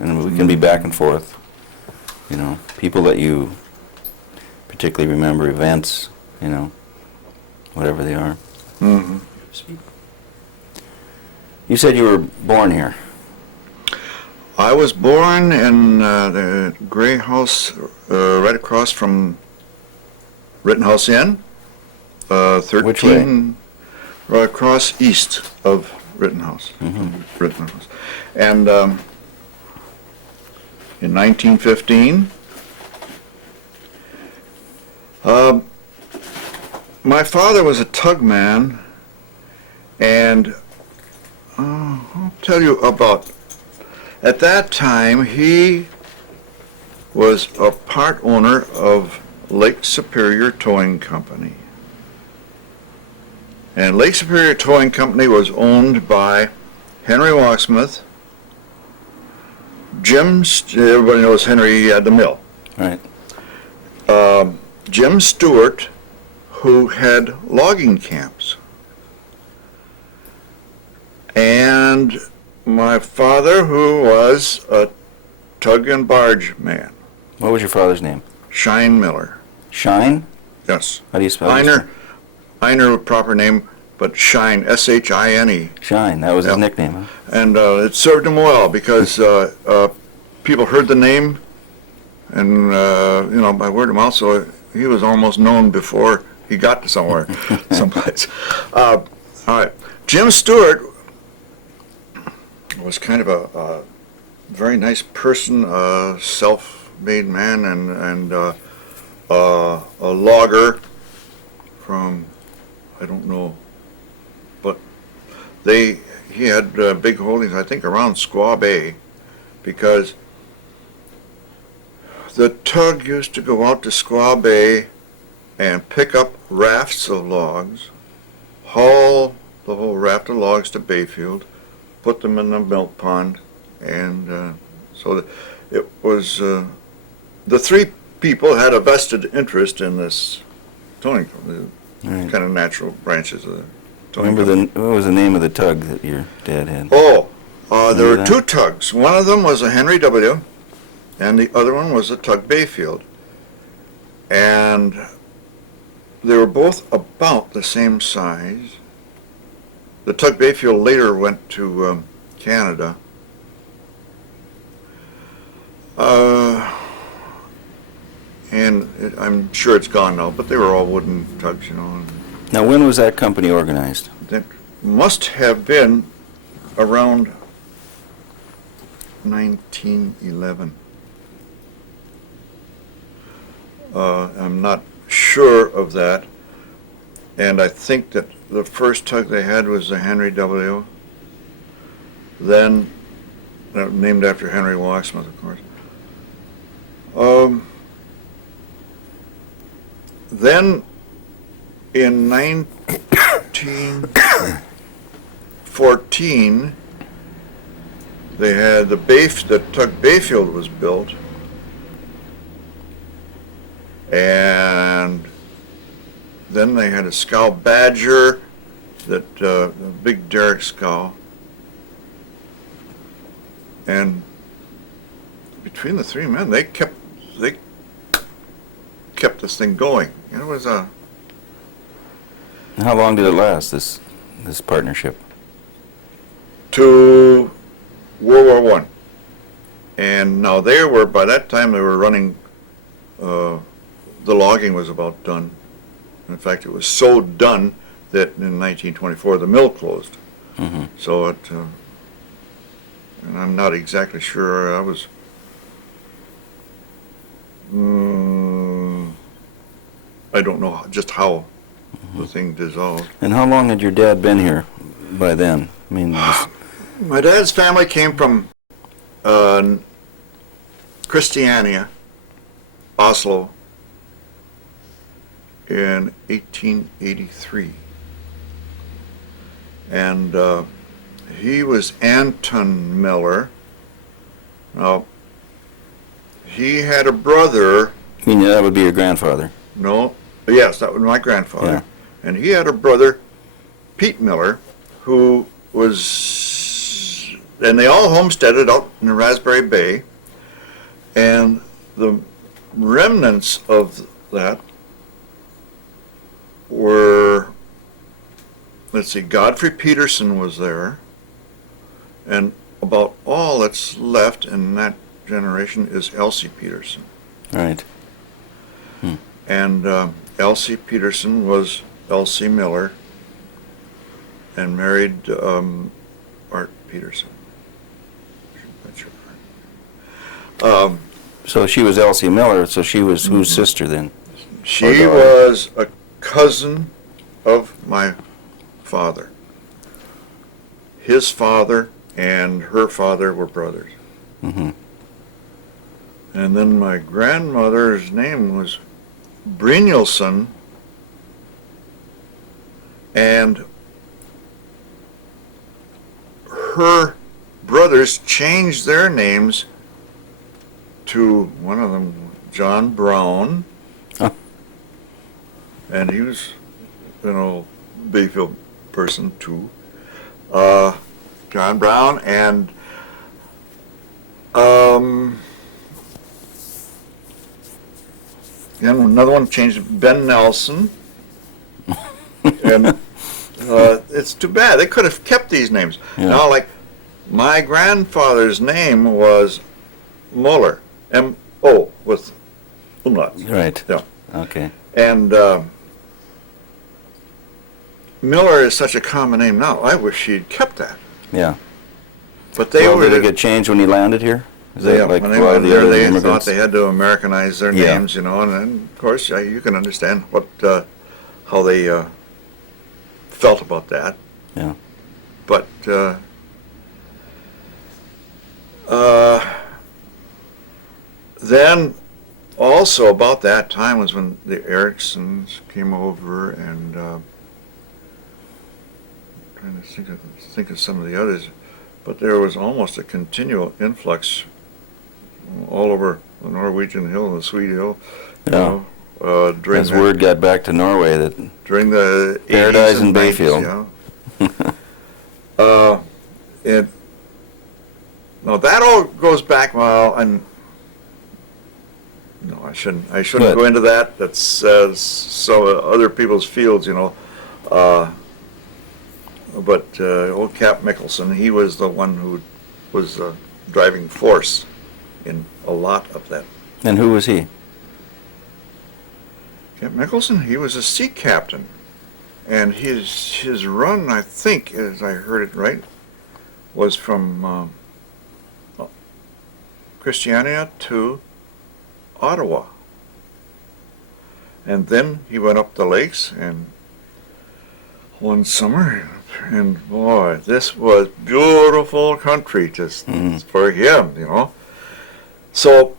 and we can be back and forth. You know, people that you particularly remember, events, you know, whatever they are. Mm-hmm. You said you were born here. I was born in the Gray House right across from Rittenhouse Inn, 13, Which way? Right across east of Rittenhouse. Mm-hmm. Rittenhouse. And in 1915, my father was a tugman, and I'll tell you about, at that time he was a part owner of Lake Superior Towing Company. And Lake Superior Towing Company was owned by Henry Walksmith, everybody knows Henry had the mill. Right. Jim Stewart, who had logging camps. And my father, who was a tug and barge man. What was your father's name? Shine Miller. Shine? Yes. How do you spell it? Einer, proper name, but Shine, S-H-I-N-E. Shine, that was his Yep. nickname, huh? And it served him well because people heard the name, and by word of mouth, so he was almost known before he got to someplace. All right, Jim Stewart was kind of a very nice person, self-made man, and a logger from, I don't know, but he had big holdings, I think, around Squaw Bay, because the tug used to go out to Squaw Bay and pick up rafts of logs, haul the whole raft of logs to Bayfield, put them in the milk pond, and so it was, the three people had a vested interest in this towing company, Right. kind of natural branches of the towing Remember company. what was the name of the tug that your dad had? Oh, there Remember were that? two tugs. One of them was a Henry W., and the other one was a tug Bayfield. And they were both about the same size. The tug Bayfield later went to Canada. I'm sure it's gone now, but they were all wooden tugs, you know. Now, when was that company organized? That must have been around 1911. I'm not sure of that, and I think that the first tug they had was the Henry W. Then, named after Henry Walksmith, of course. Then, in 1914, they had the tug Bayfield was built, and then they had a scow Badger, a big derrick scow, and between the three men, they kept this thing going. It was a. How long did it last, this partnership? To World War One, and now by that time they were running. The logging was about done. In fact, it was so done that in 1924 the mill closed. Mm-hmm. So and I'm not exactly sure. I was. I don't know just how the thing dissolved. And how long had your dad been here by then? I mean, My dad's family came from Christiania, Oslo, in 1883. And he was Anton Miller. Now, he had a brother. I mean, that would be your grandfather. No, yes, that was my grandfather. Yeah. And he had a brother, Pete Miller, who was and they all homesteaded out in the Raspberry Bay, and the remnants of that were, let's see, Godfrey Peterson was there, and about all that's left in that generation is Elsie Peterson. Right. And Elsie Peterson was Elsie Miller and married Art Peterson. Not sure. So she was Elsie Miller, so she was whose sister then? She was a cousin of my father. His father and her father were brothers. Mm-hmm. And then my grandmother's name was Brynjolfsson, and her brothers changed their names to, one of them, John Brown, Huh. and he was, Bayfield person too. John Brown, and and another one changed, Ben Nelson. And it's too bad. They could have kept these names. Yeah. Now, like, my grandfather's name was Muller, M-O, with umlaut. Right. Yeah. Okay. And Miller is such a common name now. I wish he'd kept that. Yeah. But they were... Did it get changed when he landed here? Is that like when they a lot went of the there, other they thought immigrants? they had to Americanize their Yeah. names, and then, of course, you can understand how they felt about that. Yeah. But then also about that time was when the Ericksons came over, and trying to think of some of the others, but there was almost a continual influx all over the Norwegian Hill and the Swede Hill. Yeah. During As word got back to Norway that during the Paradise 80s in and 90s, Bayfield. Yeah. And no, that all goes back. Well, no, I shouldn't What? go into that. That's some other people's fields, But old Cap Mickelson, he was the one who was the driving force in a lot of that. And who was he? Cap Mickelson, he was a sea captain, and his run, I think, as I heard it right, was from Christiania to Ottawa, and then he went up the lakes, and one summer, and boy, this was beautiful country just for him, So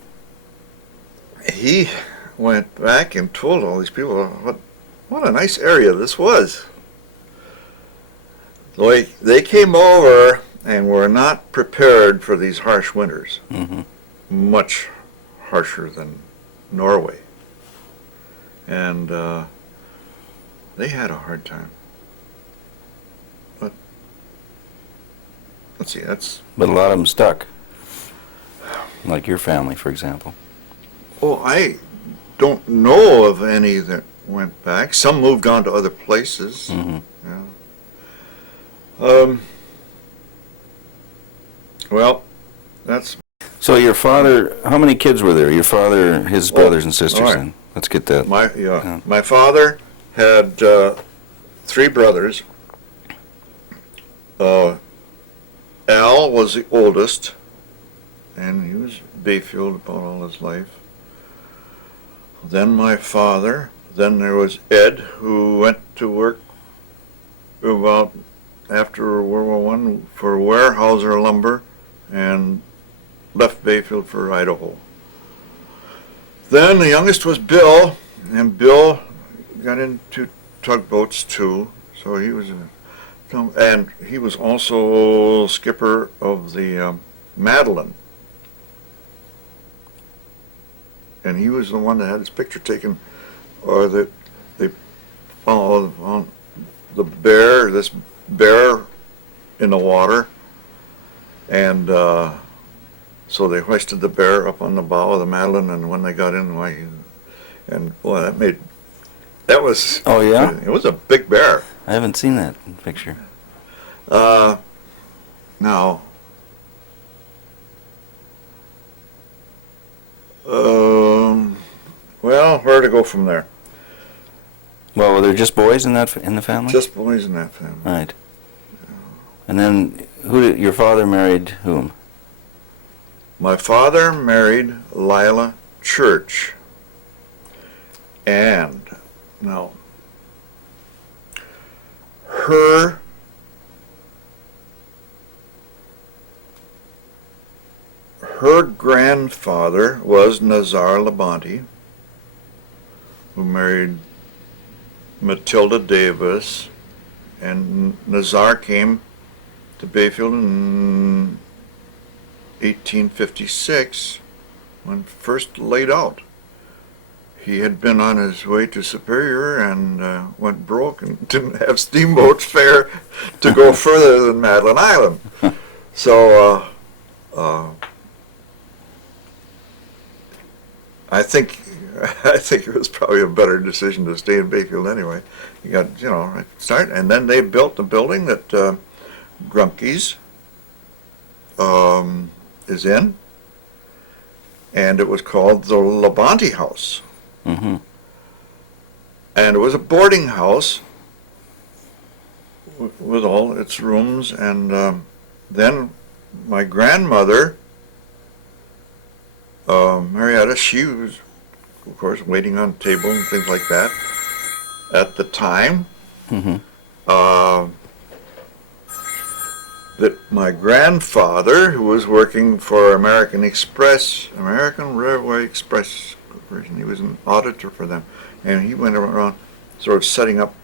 he went back and told all these people what a nice area this was. Like, they came over and were not prepared for these harsh winters. Mm-hmm. Much harsher than Norway. And they had a hard time. But let's see, But a lot of them stuck. Like your family, for example. Oh, I don't know of any that went back. Some moved on to other places. Mm-hmm. Yeah. Well, that's... So your father, how many kids were there? Your father, his brothers and sisters, all right. then? Let's get that. Yeah. My father had 3 brothers. Al was the oldest, and he was Bayfield about all his life. Then my father. Then there was Ed, who went to work about after World War I for Weyerhaeuser Lumber, and left Bayfield for Idaho. Then the youngest was Bill, and Bill got into tugboats too, so he was and he was also skipper of the Madeline. And he was the one that had his picture taken, or that they found this bear in the water, And so they hoisted the bear up on the bow of the Madeline, and when they got in, why, and boy, that was, Oh, yeah? it was a big bear. I haven't seen that picture. Now, well, where to go from there? Well, were there just boys in the family? Just boys in that family. Right. And then your father married whom? My father married Lila Church. And now, her grandfather was Nazar Labonte, who married Matilda Davis, and Nazar came to Bayfield in 1856 when first laid out. He had been on his way to Superior and went broke and didn't have steamboat fare to go further than Madeline Island. So I think it was probably a better decision to stay in Bayfield anyway. You got, right start, and then they built the building that Grumke's is in, and it was called the Labonte House. Mm-hmm. And it was a boarding house with all its rooms, and then my grandmother, Marietta, she was, of course, waiting on table and things like that at the time. Mm-hmm. That my grandfather, who was working for American Railway Express Corporation, he was an auditor for them, and he went around sort of setting up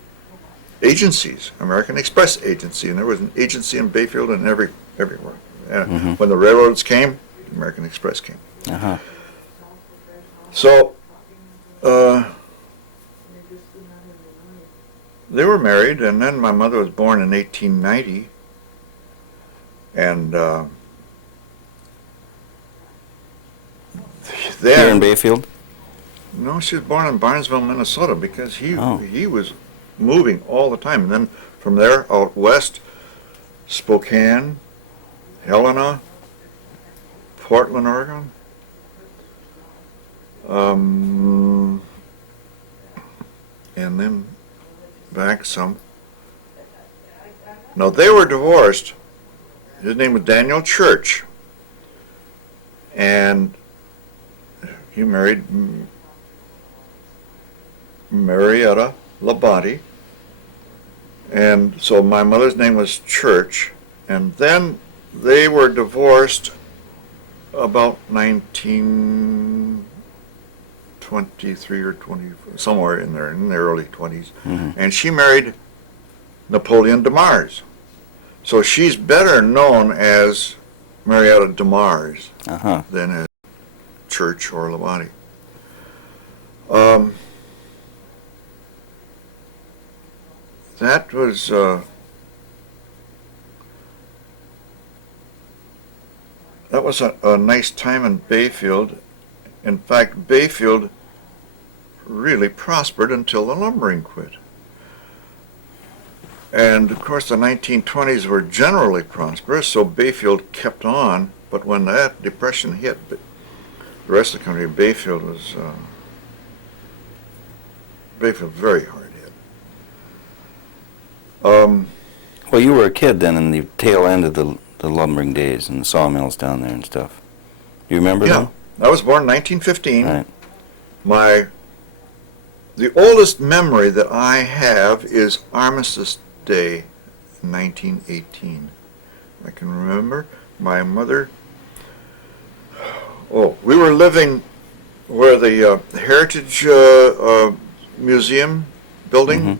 agencies, American Express Agency, and there was an agency in Bayfield and everywhere. And Mm-hmm. when the railroads came, American Express came. Uh-huh. So they were married, and then my mother was born in 1890, and Here in then Bayfield? no, she was born in Barnesville, Minnesota, because he Oh. he was moving all the time, and then from there out west, Spokane, Helena, Portland, Oregon. And then back some. Now they were divorced. His name was Daniel Church, and he married Marietta Labonte, and so my mother's name was Church, and then they were divorced about 1923 or 20, somewhere in there, in their early 20s. Mm-hmm. And she married Napoleon DeMars. So she's better known as Marietta DeMars Uh-huh. than as Church or Labonte. That was a nice time in Bayfield. In fact, Bayfield really prospered until the lumbering quit. And of course the 1920s were generally prosperous, so Bayfield kept on, but when that depression hit, the rest of the country, Bayfield was very hard hit. Well, you were a kid then in the tail end of the lumbering days and the sawmills down there and stuff. You remember Yeah, them? I was born in 1915. Right. The oldest memory that I have is Armistice Day, 1918. I can remember my mother. Oh, we were living where the Heritage Museum building, Mhm.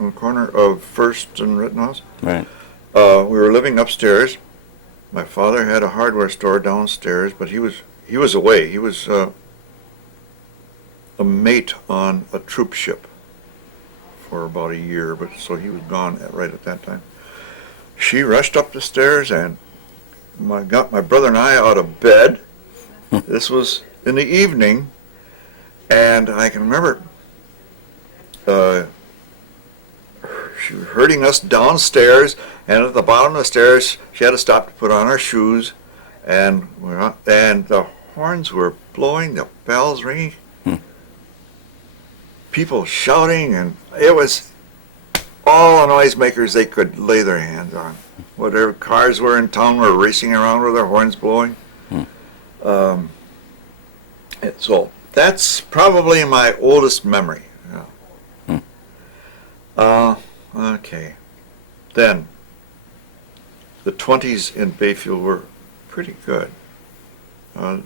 on the corner of First and Rittenhouse. Right. We were living upstairs. My father had a hardware store downstairs, but he was away. He was a mate on a troop ship for about a year, but so he was gone right at that time. She rushed up the stairs and got my brother and I out of bed. This was in the evening, and I can remember she was herding us downstairs, and at the bottom of the stairs, she had to stop to put on our shoes, and and the horns were blowing, the bells ringing, people shouting, and it was all the noisemakers they could lay their hands on. Whatever cars were in town were racing around with their horns blowing. So that's probably my oldest memory. Okay. Then, the 20s in Bayfield were pretty good. They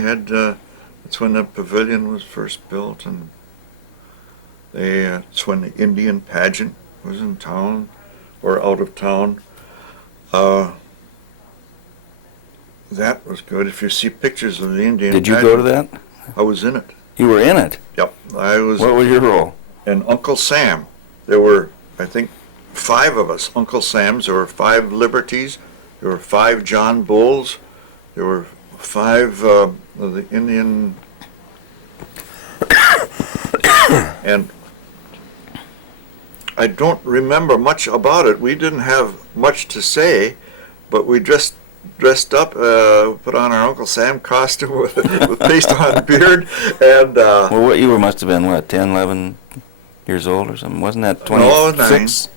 had, that's when the pavilion was first built, and it's when the Indian pageant was in town, or out of town. That was good. If you see pictures of the Indian Did you pageant, go to that? I was in it. You were in it? Yep. I was. What was your role? And Uncle Sam. There were, I think, 5 of us Uncle Sams. There were 5 Liberties. There were 5 John Bulls. There were 5 of the Indian. And I don't remember much about it. We didn't have much to say, but we dressed up, put on our Uncle Sam costume with paste on beard, and Well, what you must have been, what, 10, 11 years old or something? Wasn't that 26?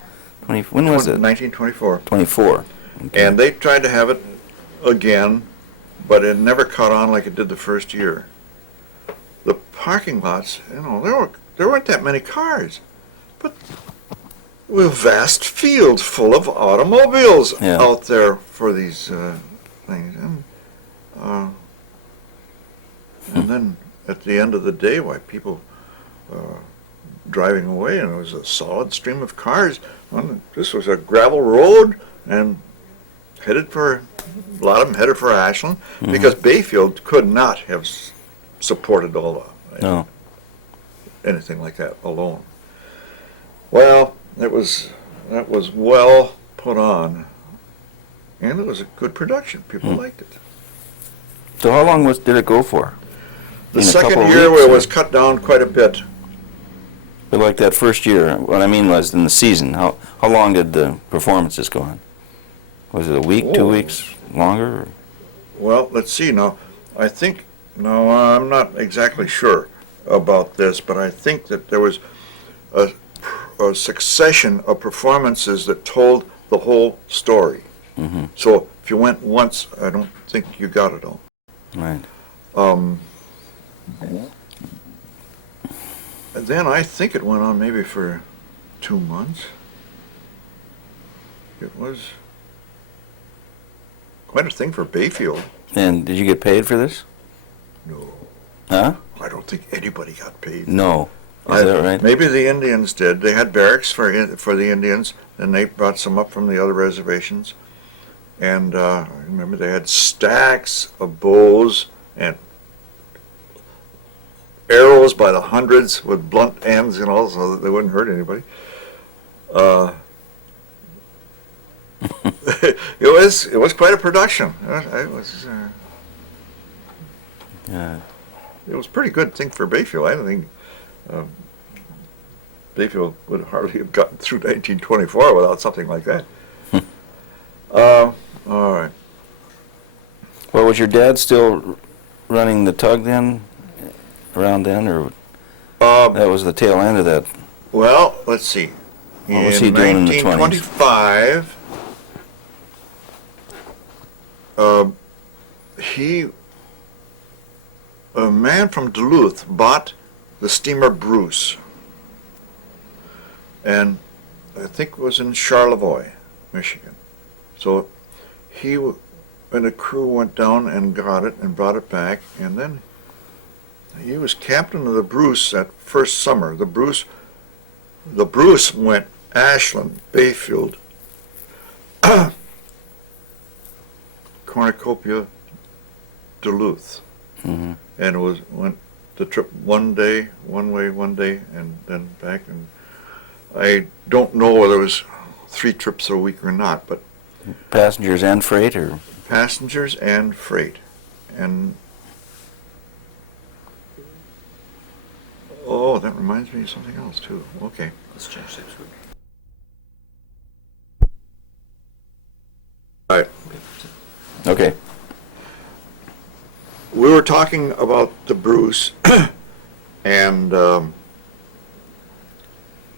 20, when was it? 1924. 24. Okay. And they tried to have it again, but it never caught on like it did the first year. The parking lots, there weren't that many cars, but with a vast field full of automobiles out there for these things. And then at the end of the day, people driving away, and it was a solid stream of cars. This was a gravel road, and a lot of them headed for Ashland, because Bayfield could not have supported all anything like that alone. Well, that was well put on, and it was a good production. People liked it. So how long did it go for? The second year where it was cut down quite a bit. But like that first year, what I mean was in the season, how long did the performances go on? Was it a week, 2 weeks, longer? Or? Well, let's see now. I'm not exactly sure about this, but I think that there was a succession of performances that told the whole story. Mm-hmm. So if you went once, I don't think you got it all. Right. And then I think it went on maybe for 2 months. It was quite a thing for Bayfield. And did you get paid for this? No. Huh? I don't think anybody got paid. No. Is that right? Maybe the Indians did. They had barracks for the Indians, and they brought some up from the other reservations. And I remember they had stacks of bows and arrows by the hundreds with blunt ends, so that they wouldn't hurt anybody. It was quite a production. It was a pretty good thing for Bayfield. I don't think Bayfield would hardly have gotten through 1924 without something like that. All right. Well, was your dad still running the tug then, around then, or that was the tail end of that? Well, let's see. What was he doing in the 20s? 1925, a man from Duluth bought the steamer Bruce, and I think it was in Charlevoix, Michigan. So he and a crew went down and got it and brought it back, and then he was captain of the Bruce that first summer. The Bruce went Ashland, Bayfield, Cornucopia, Duluth, and went the trip one way, one day, and then back. And I don't know whether it was 3 trips a week or not, but Passengers and freight, or? Passengers and freight. And oh, that reminds me of something else too. Okay. Let's change things. All right. Okay. We were talking about the Bruce and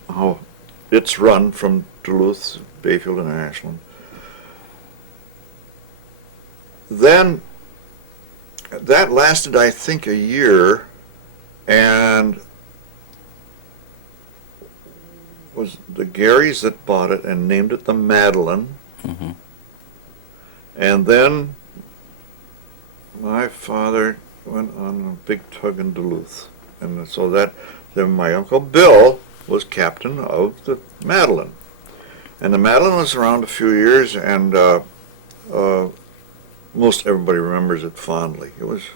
how it's run from Duluth, Bayfield, and Ashland. Then that lasted, I think, a year, and was the Garys that bought it and named it the Madeline. Mm-hmm. And then my father went on a big tug in Duluth, and so that then my Uncle Bill was captain of the Madeline. And the Madeline was around a few years, and most everybody remembers it fondly. It was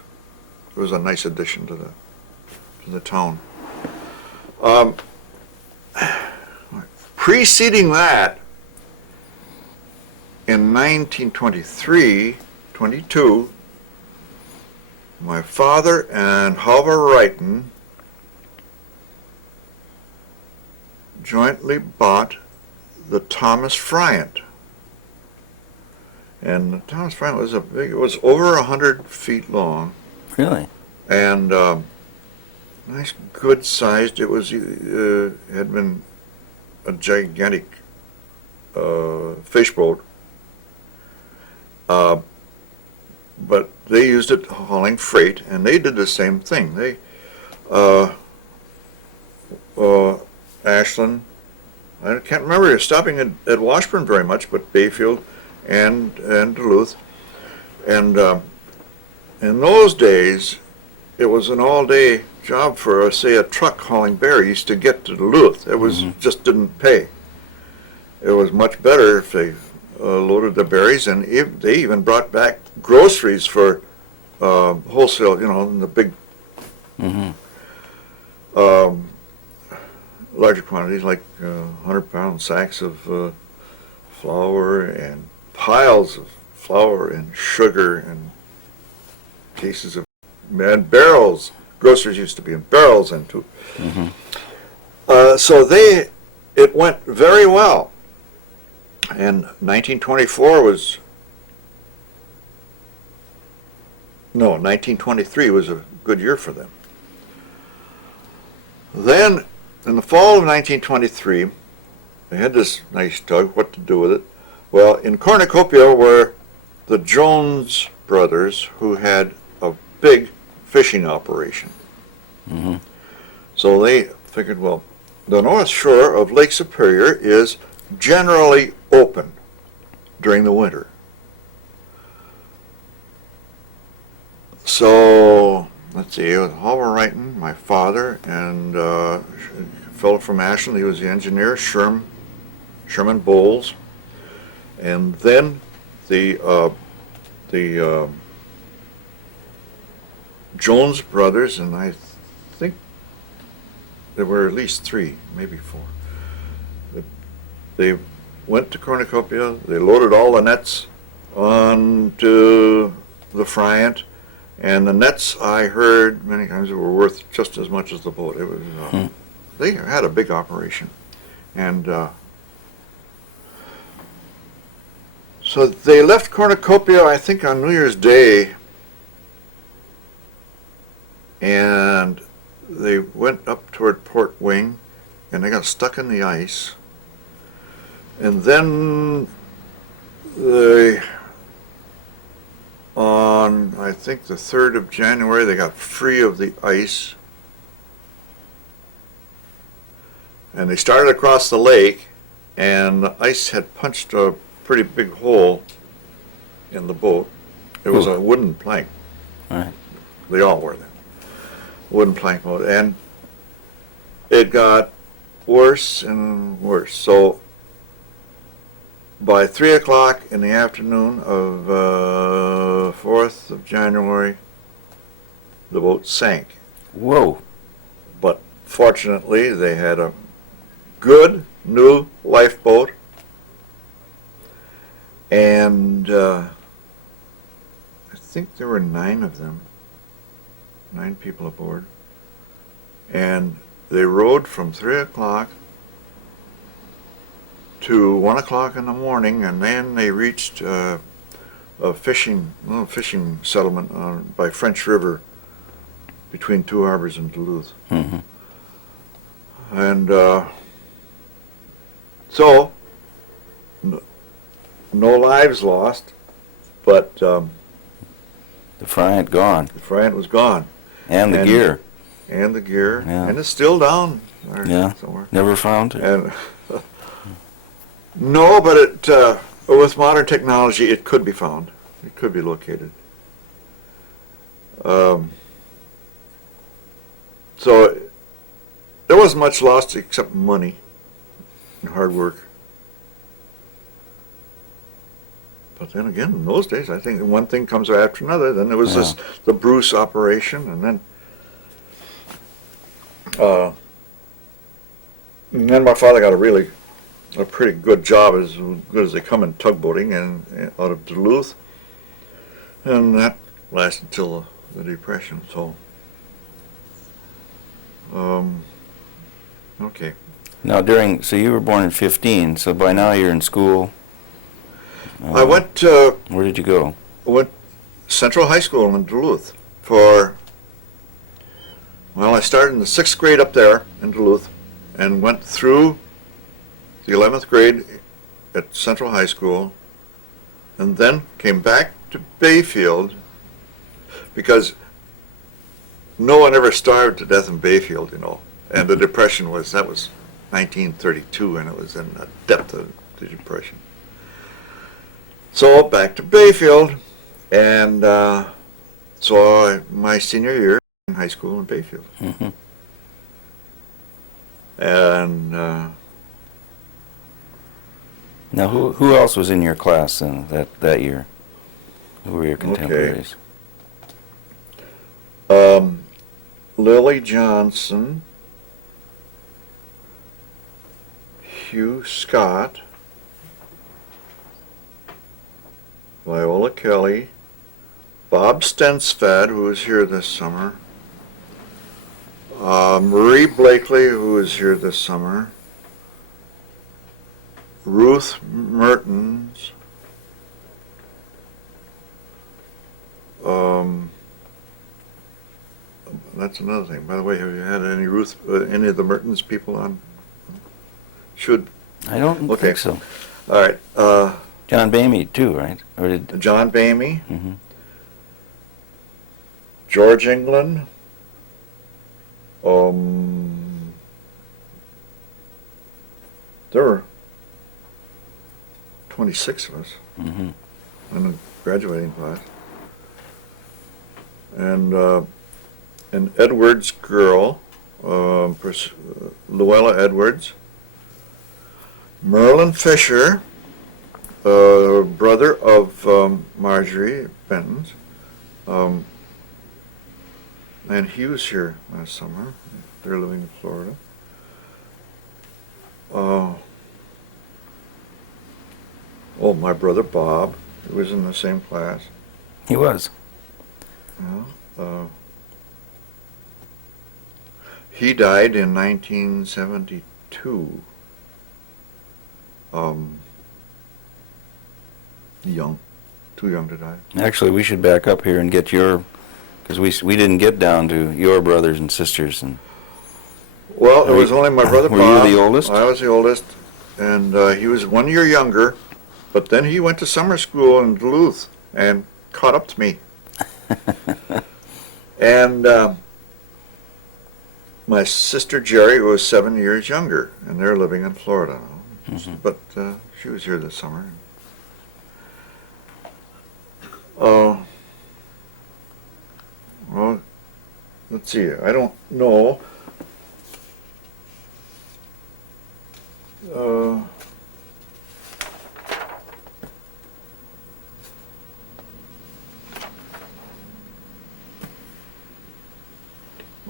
a nice addition to the town. Preceding that, in 1923-22, my father and Halvor Wrighton jointly bought the Thomas Friant. And the Thomas Friant was it was over 100 feet long. Really? And nice, good sized. It was had been a gigantic fish boat. But they used it hauling freight, and they did the same thing. They, Ashland, I can't remember stopping at Washburn very much, but Bayfield and Duluth. And in those days, it was an all-day job for, say, a truck hauling berries to get to Duluth. It was just didn't pay. It was much better if they loaded the berries, and they even brought back groceries for wholesale, in the big, larger quantities, like 100-pound sacks of flour and piles of flour and sugar and cases of barrels. Groceries used to be in barrels and too. So it went very well. And 1923 was a good year for them. Then, in the fall of 1923, they had this nice tug, what to do with it. Well, in Cornucopia were the Jones brothers, who had a big fishing operation. So they figured, well, the north shore of Lake Superior is generally open during the winter. So, let's see, it was Halvor Wrighton, my father, and a fellow from Ashland, he was the engineer, Sherman Bowles, and then the Jones brothers, and I think there were at least 3, maybe 4. They went to Cornucopia, they loaded all the nets onto the Friant, and the nets, I heard many times, were worth just as much as the boat. It was they had a big operation. And so they left Cornucopia, I think, on New Year's Day, and they went up toward Port Wing, and they got stuck in the ice. And then on, I think, the 3rd of January, they got free of the ice. And they started across the lake, and the ice had punched a pretty big hole in the boat. It was a wooden plank. Right. They all were then. Wooden plank boat. And it got worse and worse. So by 3 o'clock in the afternoon of 4th of January, the boat sank. Whoa. But fortunately, they had a good new lifeboat, And I think there were 9 of them, 9 people aboard. And they rowed from 3 o'clock to 1 o'clock in the morning, and then they reached a little fishing settlement by French River between 2 harbors in Duluth. Mm-hmm. And so, no lives lost, but The Friant gone. the Friant was gone. And the And- gear. And the gear. Yeah. And it's still down there Yeah. somewhere. Never found it. And no, but with modern technology, it could be found. It could be located. So there wasn't much lost except money and hard work. But then again, in those days, I think one thing comes after another. Then there was the Bruce operation, and then my father got a pretty good job, as good as they come in tugboating, and out of Duluth, and that lasted until the Depression. So, okay. Now so you were born in 15, so by now you're in school. I went Where did you go? Central High School in Duluth I started in the 6th grade up there in Duluth and went through the 11th grade at Central High School, and then came back to Bayfield because no one ever starved to death in Bayfield, and the Depression was 1932, and it was in the depth of the Depression. So back to Bayfield, and my senior year in high school in Bayfield. Mm-hmm. And Now, who else was in your class then that year? Who were your contemporaries? Lily Johnson, Hugh Scott, Viola Kelly, Bob Stensfeld, who was here this summer, Marie Blakely, who was here this summer, Ruth Mertens, that's another thing. By the way, have you had any of the Mertens people on? I don't think so. All right. John Bamey too, right? Or did? John Bamey, Mm-hmm. George England, there were 26 of us Mm-hmm. in the graduating class, and an Edwards girl, Luella Edwards, Merlin Fisher, brother of Marjorie Benton's, and he was here last summer. They're living in Florida. My brother Bob, who was in the same class. He was. He died in 1972. Young, too young to die. Actually, we should back up here and get because we didn't get down to your brothers and sisters. And Well, it was only my brother were Bob. you the oldest? I was the oldest, and he was 1 year younger, but then he went to summer school in Duluth and caught up to me. And my sister Jerry, who was 7 years younger, and they're living in Florida now. Mhm. But she was here this summer. Well, let's see. I don't know.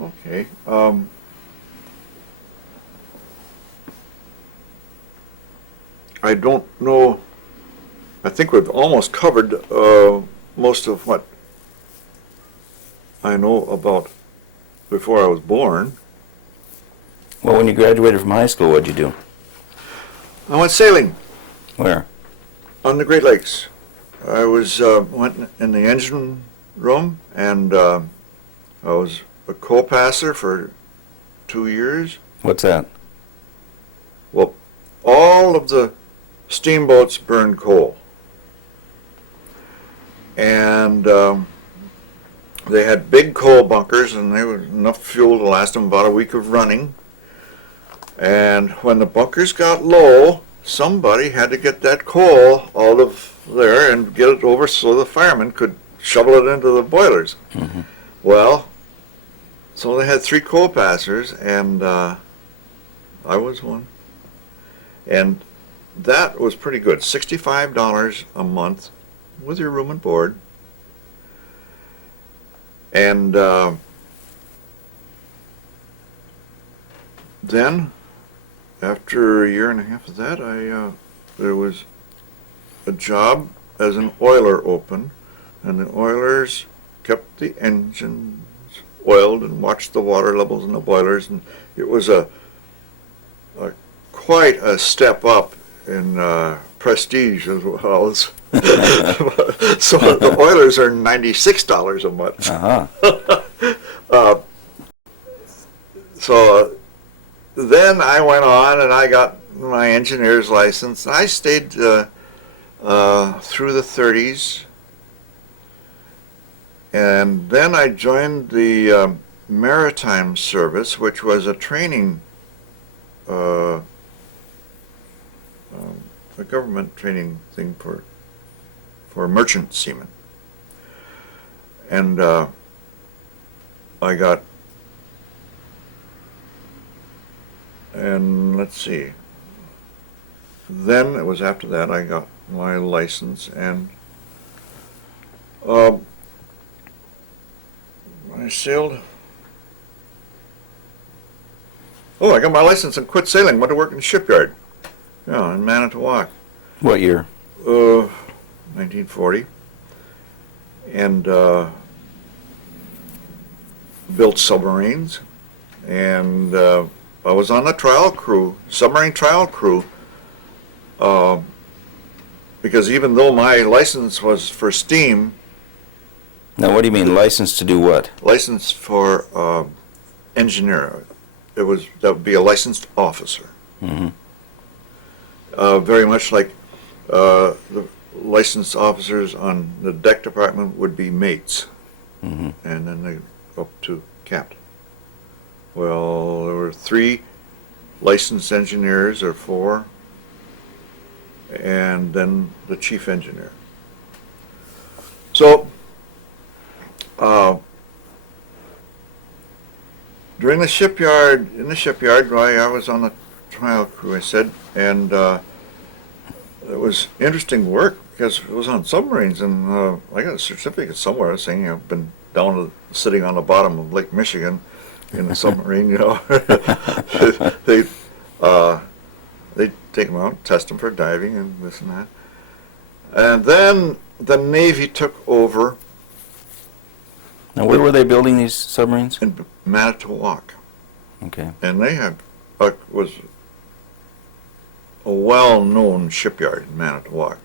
Okay. I don't know I think we've almost covered most of what I know about before I was born. Well, when you graduated from high school, what'd you do? I went sailing Where? on the Great Lakes. I went in the engine room, and I was a co-passer for 2 years. What's that? Well, all of the steamboats burned coal, and they had big coal bunkers, and there was enough fuel to last them about a week of running. And when the bunkers got low, somebody had to get that coal out of there and get it over so the firemen could shovel it into the boilers. Mm-hmm. Well, so they had 3 coal passers, and I was one. And that was pretty good. $65 a month with your room and board. And then, after a year and a half of that, there was a job as an oiler open, and the oilers kept the engines oiled and watched the water levels in the boilers, and it was quite a step up in prestige as well. So the oilers are $96 a month. Uh-huh. So then I went on and I got my engineer's license. I stayed through the 30s, and then I joined the maritime service, which was a training, a government training thing for merchant seamen. And I got, and let's see, then it was after that I got my license, and I sailed. Oh, I got my license and quit sailing. Went to work in the shipyard. Yeah, in Manitowoc. What year? 1940. And built submarines. And I was on the trial crew, submarine trial crew, because even though my license was for steam. Now, what do you mean, license to do what? License for engineer. That would be a licensed officer. Mm-hmm. Very much like the licensed officers on the deck department would be mates, Mm-hmm. and then they go up to captain. Well, there were 3 licensed engineers, or 4, and then the chief engineer. So in the shipyard, I was on the trial crew, I said, and it was interesting work because it was on submarines, and I got a certificate somewhere saying I've been sitting on the bottom of Lake Michigan in a submarine. They take them out, test them for diving and this and that, and then the Navy took over. Now, where were they building these submarines? In Manitowoc. Okay. And they was a well-known shipyard in Manitowoc,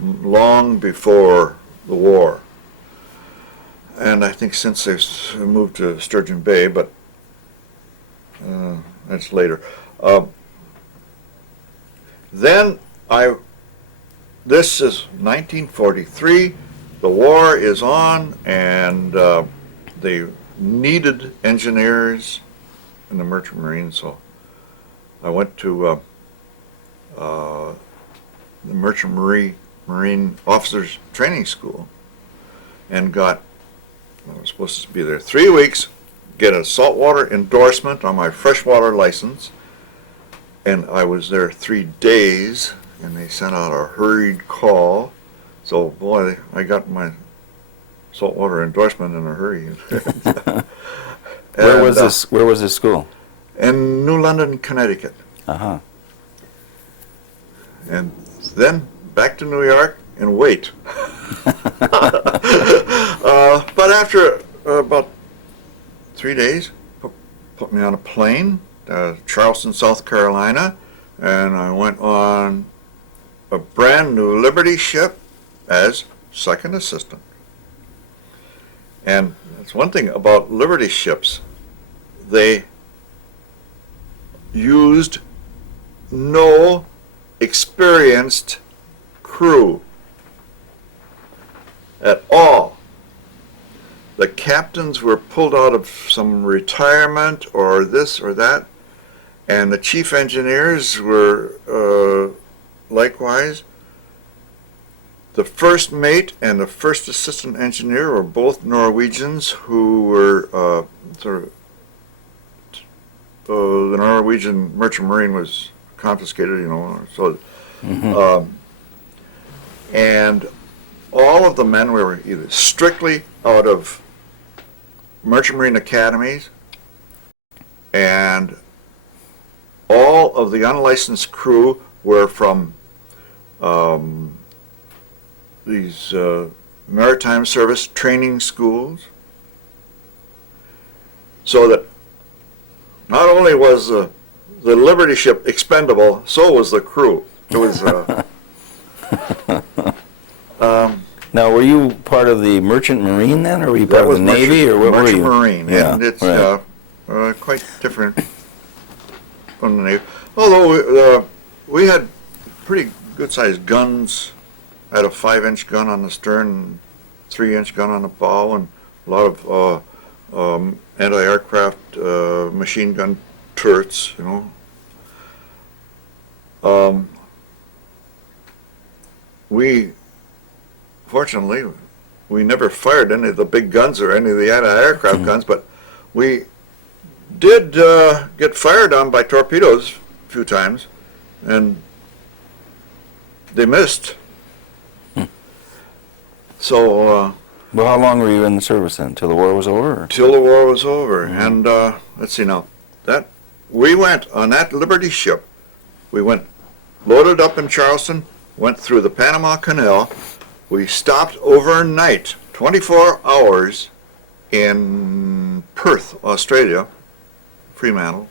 long before the war. And I think since they've moved to Sturgeon Bay, but that's later. This is 1943. The war is on, and they needed engineers in the Merchant Marine, so I went to the Merchant Marine Officers Training School and I was supposed to be there 3 weeks, get a saltwater endorsement on my freshwater license, and I was there 3 days, and they sent out a hurried call. So, boy, I got my saltwater endorsement in a hurry. Where was this? Where was this school? In New London, Connecticut. Uh-huh. And then back to New York and wait. But after about 3 days, put me on a plane, Charleston, South Carolina, and I went on a brand new Liberty ship as second assistant. And that's one thing about Liberty ships. They used no experienced crew at all. The captains were pulled out of some retirement or this or that, and the chief engineers were likewise. The first mate and the first assistant engineer were both Norwegians who were the Norwegian Merchant Marine was confiscated, so and all of the men were either strictly out of Merchant Marine academies, and all of the unlicensed crew were from these maritime service training schools, so that not only was the Liberty ship expendable, so was the crew. It was Now, were you part of the Merchant Marine then, or were you part of the Navy, or what were you? Merchant Marine, Yeah, and it's right. quite different from the Navy. Although we had pretty good-sized guns. I had a 5-inch gun on the stern, 3-inch gun on the bow, and a lot of anti-aircraft machine gun turrets, Fortunately, we never fired any of the big guns or any of the anti-aircraft guns, but we did get fired on by torpedoes a few times, and they missed. So, well, how long were you in the service then? Till the war was over? Or? Till the war was over. And let's see now. We went on that Liberty ship. We went loaded up in Charleston, went through the Panama Canal. We stopped overnight, 24 hours in Perth, Australia, Fremantle,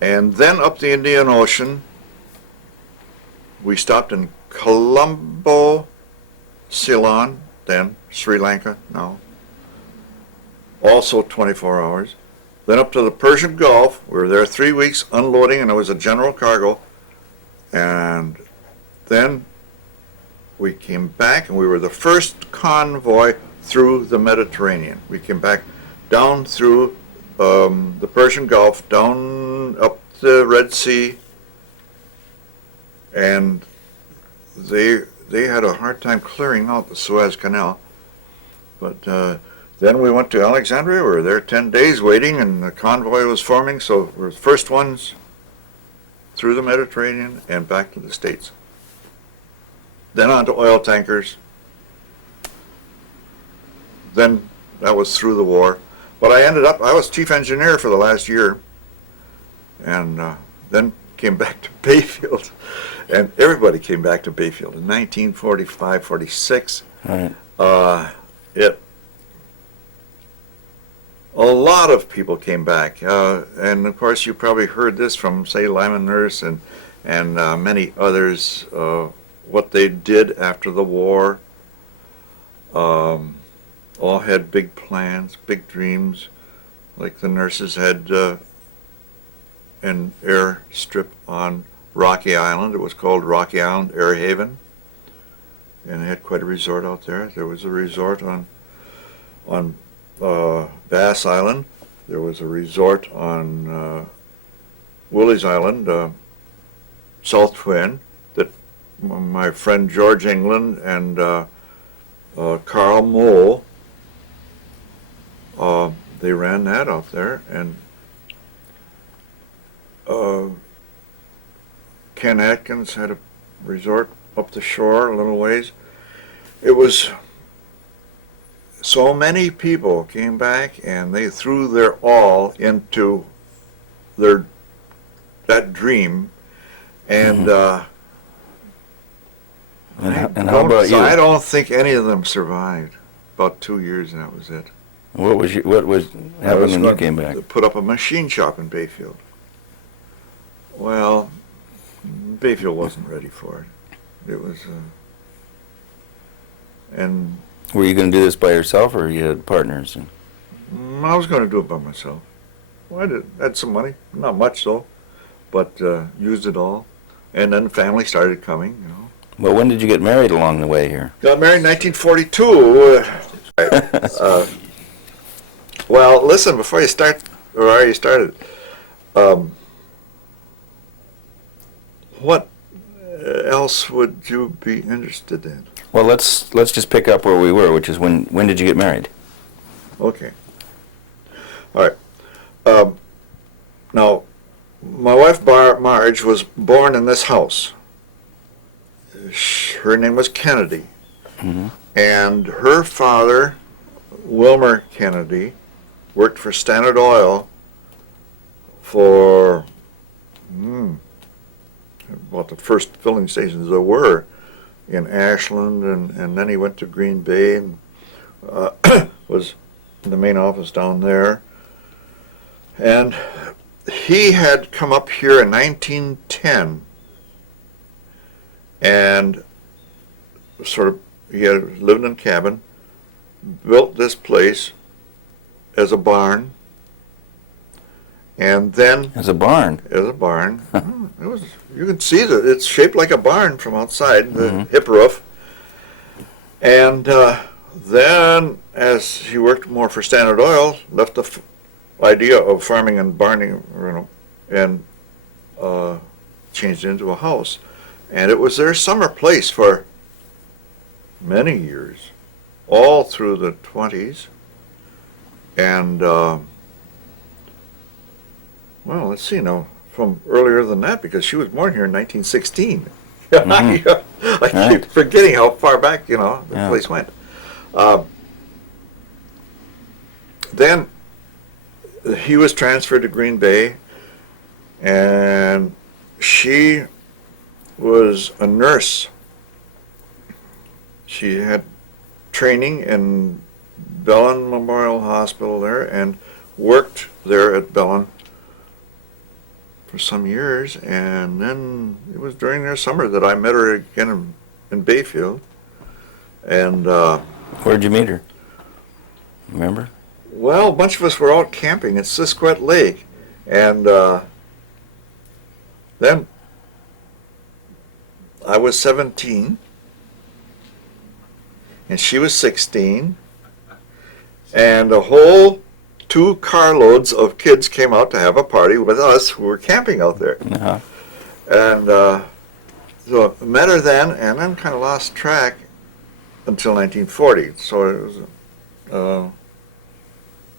and then up the Indian Ocean. We stopped in Colombo, Ceylon, then Sri Lanka now, also 24 hours. Then up to the Persian Gulf. We were there 3 weeks unloading, and it was a general cargo. And then we came back, and we were the first convoy through the Mediterranean. We came back down through the Persian Gulf, down up the Red Sea, and they had a hard time clearing out the Suez Canal. But then we went to Alexandria. We were there 10 days waiting, and the convoy was forming, so we were the first ones through the Mediterranean and back to the States. Then on to oil tankers. Then that was through the war. But I was chief engineer for the last year, and then came back to Bayfield. And everybody came back to Bayfield in 1945, 46. Right. A lot of people came back. And of course you probably heard this from, say, Lyman Nurse and many others, what they did after the war. All had big plans, big dreams, like the nurses had an airstrip on Rocky Island. It was called Rocky Island Air Haven, and they had quite a resort out there. There was a resort on Bass Island. There was a resort on Willie's Island, South Twin, that my friend George England and Carl Mole, they ran that out there, and Ken Atkins had a resort up the shore a little ways. It was so many people came back, and they threw their all into that dream, and And how about you? I don't think any of them survived. About 2 years, and that was it. What was happened when you came back? Put up a machine shop in Bayfield. Well, Bayfield wasn't ready for it. It was, and Were you going to do this by yourself, or you had partners? I was going to do it by myself. Well, I had some money, not much though, but used it all. And then family started coming, you know. Well, when did you get married along the way here? Got married in 1942. Well, listen, before you start, or already started, what else would you be interested in? Well, let's just pick up where we were, which is when did you get married? Okay. All right. Now, my wife Marge was born in this house. Her name was Kennedy. Mm-hmm. And her father, Wilmer Kennedy, worked for Standard Oil for about the first filling stations there were in Ashland, and then he went to Green Bay and was in the main office down there. And he had come up here in 1910 and he had lived in a cabin, built this place as a barn, and then As a barn. It was, you can see that it's shaped like a barn from outside, the Mm-hmm. hip roof. And then, as he worked more for Standard Oil, left the idea of farming and barning, and changed it into a house. And it was their summer place for many years, all through the 20s. And, well, let's see now, from earlier than that, because she was born here in 1916. Mm-hmm. I keep forgetting how far back, the place went. Then he was transferred to Green Bay, and she was a nurse. She had training in Bellin Memorial Hospital there and worked there at Bellin for some years, and then it was during their summer that I met her again in Bayfield. And Where'd you meet her? Remember? well, a bunch of us were out camping at Sisquet Lake, and then I was 17 and she was 16, and a whole 2 carloads of kids came out to have a party with us who were camping out there. Uh-huh. And so I met her then, and then kind of lost track until 1940. So it was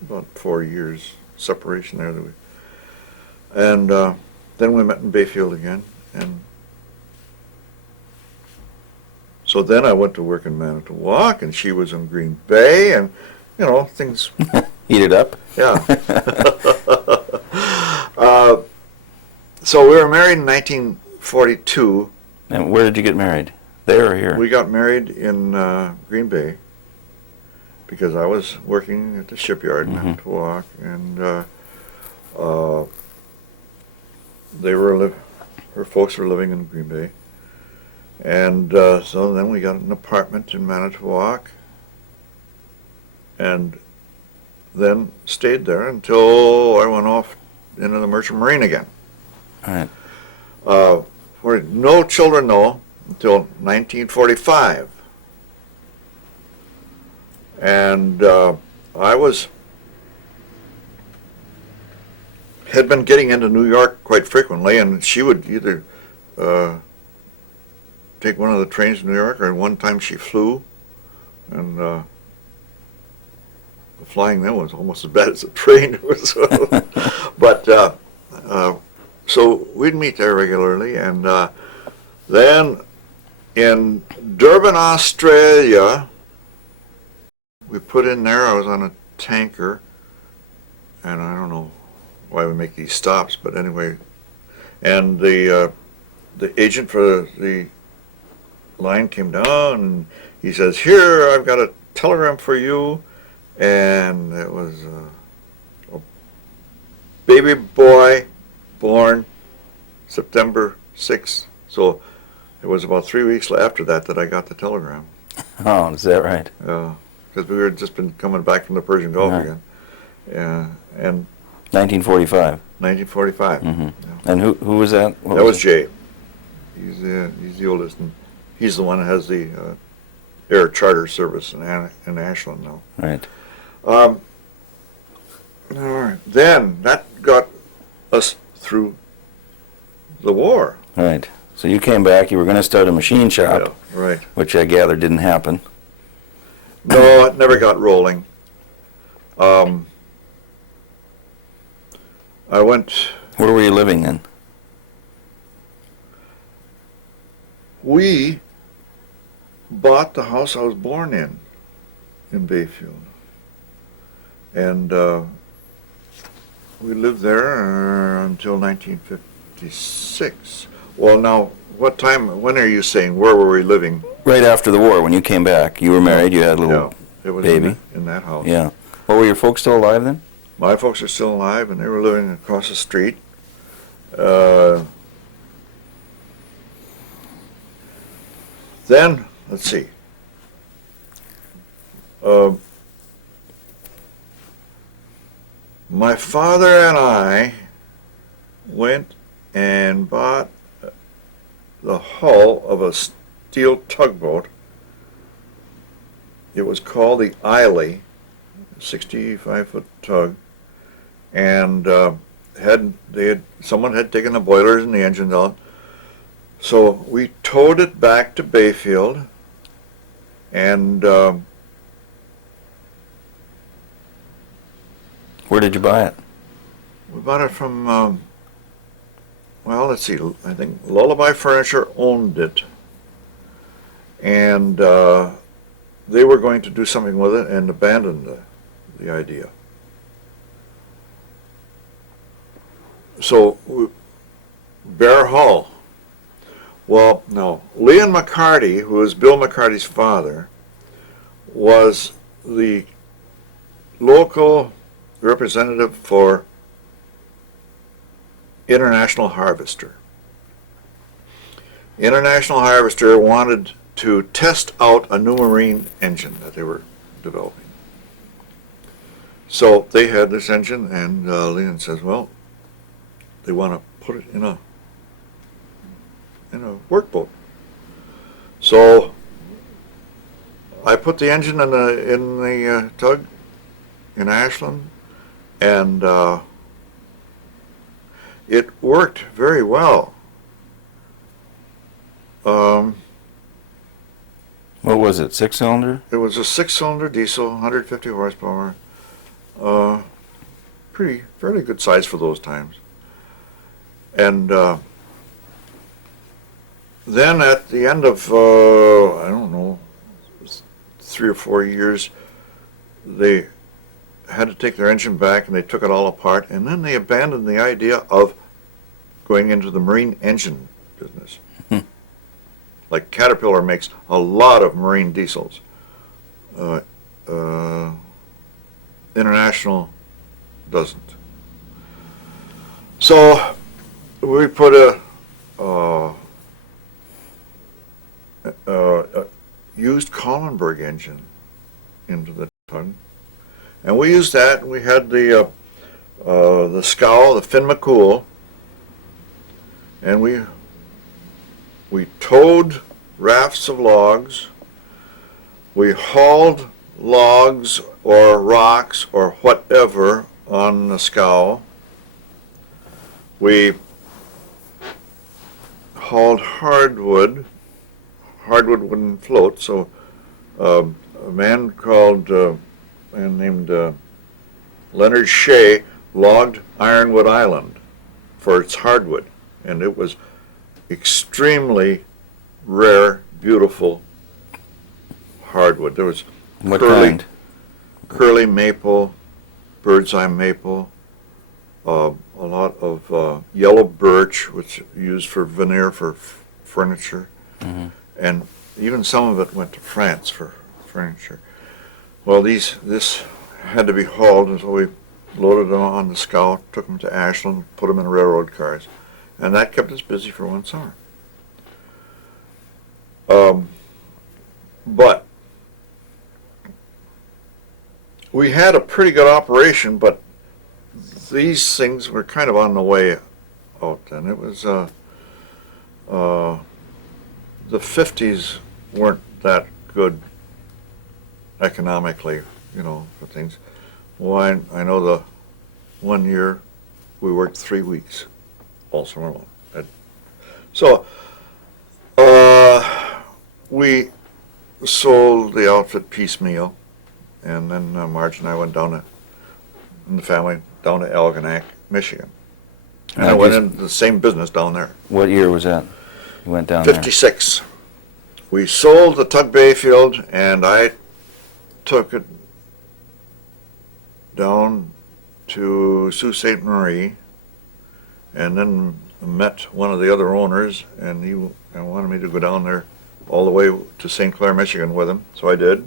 about 4 years separation there. And then we met in Bayfield again. And so then I went to work in Manitowoc, and she was in Green Bay, and, things... Heated up? Yeah. So we were married in 1942. And where did you get married? There or here? We got married in Green Bay because I was working at the shipyard in Manitowoc, and her folks were living in Green Bay. And so then we got an apartment in Manitowoc, and then stayed there until I went off into the Merchant Marine again. All right. For no children, though, until 1945. And I had been getting into New York quite frequently, and she would either take one of the trains to New York, or one time she flew, and the flying then was almost as bad as a train. It was, but so we'd meet there regularly, and then in Durban, Australia, we put in there. I was on a tanker, and I don't know why we make these stops, but anyway, and the agent for the line came down, and he says, "Here, I've got a telegram for you," and it was a baby boy born September 6th. So it was about 3 weeks after that I got the telegram. Oh, is that right? Because we had just been coming back from the Persian Gulf Right. again. Yeah, and 1945. 1945. Mm-hmm. Yeah. And who was that? What That was it? Jay. He's the oldest, and he's the one that has the air charter service in Ashland now. Right. All right. Then that got us through the war. Right. So you came back. You were going to start a machine shop, Yeah, right. which I gather didn't happen. No, it never got rolling. I went. Where were you living then? We bought the house I was born in Bayfield, and we lived there until 1956. Well, now, what time? When are you saying? Where were we living? Right after the war, when you came back. You were married. You had a little It was baby. in that house. Yeah. Well, were your folks still alive then? My folks are still alive, and they were living across the street. Then, let's see. My father and I went and bought the hull of a steel tugboat. It was called the Eiley, 65-foot tug, and someone had taken the boilers and the engines out. So we towed it back to Bayfield, and Where did you buy it? we bought it from, well, let's see, I think Lullaby Furniture owned it, and they were going to do something with it and abandoned the idea. So, bare hull. Well, no. Leon McCarty, who is Bill McCarty's father, was the local representative for International Harvester. International Harvester wanted to test out a new marine engine that they were developing. So they had this engine, and Leon says, well, they want to put it in a workboat. So I put the engine in the tug in Ashland, and it worked very well. What was it? 6-cylinder? It was a 6-cylinder diesel, 150 horsepower. Fairly good size for those times. And then at the end of, I don't know, 3 or 4 years, they had to take their engine back, and they took it all apart, and then they abandoned the idea of going into the marine engine business. Like Caterpillar makes a lot of marine diesels. International doesn't. So we put a used Collenberg engine into the tug, and we used that. We had the scow, the Finn McCool, and we towed rafts of logs. We hauled logs or rocks or whatever on the scow. We hauled hardwood. Hardwood wouldn't float, so a man named Leonard Shea logged Ironwood Island for its hardwood, and it was extremely rare, beautiful hardwood. There was What kind? curly maple, bird's eye maple, a lot of yellow birch, which is used for veneer for furniture, Mm-hmm. and even some of it went to France for furniture. Well, this had to be hauled, and so we loaded them on the Scout, took them to Ashland, put them in railroad cars, and that kept us busy for one summer. But we had a pretty good operation, but these things were kind of on the way out then. It was, the 50s weren't that good economically, for things. Well, I know the one year we worked 3 weeks, all summer long. So, we sold the outfit piecemeal, and then Marge and I went and the family down to Algonac, Michigan. And I went into the same business down there. What year was that? You went down there? 56. We sold the tug Bayfield, and I took it down to Sault Ste. Marie, and then met one of the other owners, and he wanted me to go down there all the way to St. Clair, Michigan with him, so I did.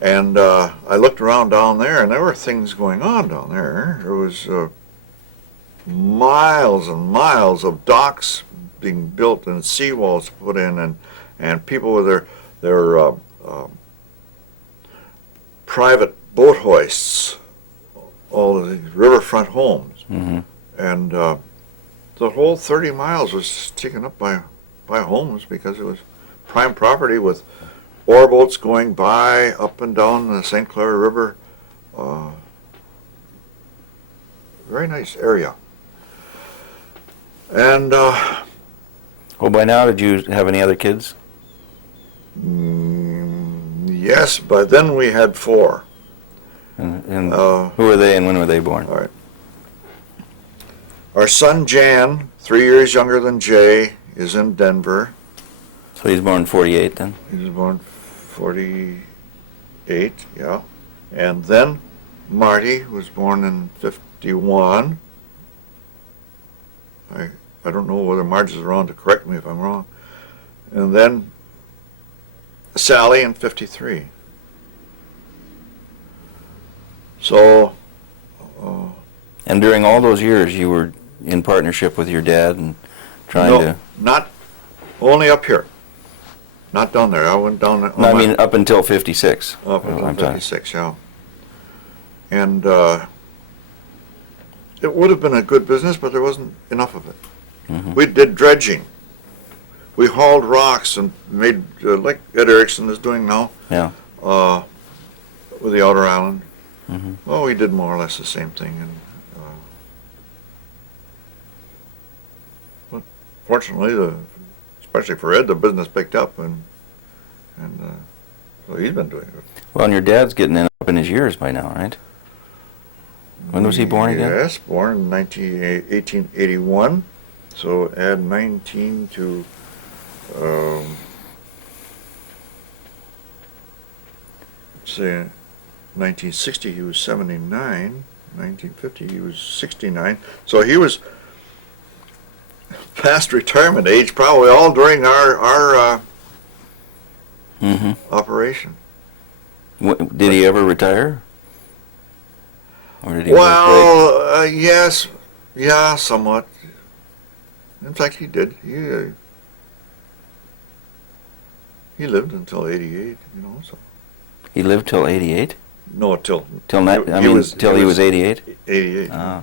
And I looked around down there, and there were things going on down there. There was miles and miles of docks being built and seawalls put in, and people with their private boat hoists, all of these riverfront homes. Mm-hmm. And the whole 30 miles was taken up by homes because it was prime property with ore boats going by up and down the St. Clair River. Very nice area. And Well, by now, did you have any other kids? yes, but then we had 4. And who were they and when were they born? All right. Our son Jan, 3 years younger than Jay, is in Denver. So he's born 48 then? He was born 48, yeah. And then Marty was born in 51. I don't know whether Marge is around to correct me if I'm wrong. And then Sally in 53. So... And during all those years, you were in partnership with your dad and trying to... not only up here. Not down there. I went down there. No, I mean up until 56. Up until 56, yeah. And it would have been a good business, but there wasn't enough of it. Mm-hmm. We did dredging. We hauled rocks and made, like Ed Erickson is doing now, Yeah. with the Outer Island. Mm-hmm. Well, we did more or less the same thing. And but fortunately, especially for Ed, the business picked up, and so he's been doing it. Well, and your dad's getting up in his years by now, right? When was he born again? Yes, born in 1881. So add 19 to say 1960 he was 79, 1950 he was 69. So he was past retirement age, probably all during our Mm-hmm. operation. Did he ever retire? Or did he Well, yes, yeah, somewhat. In fact, he did. He lived until 88, So He lived till 88? no, till Till he was 88? 88. Ah.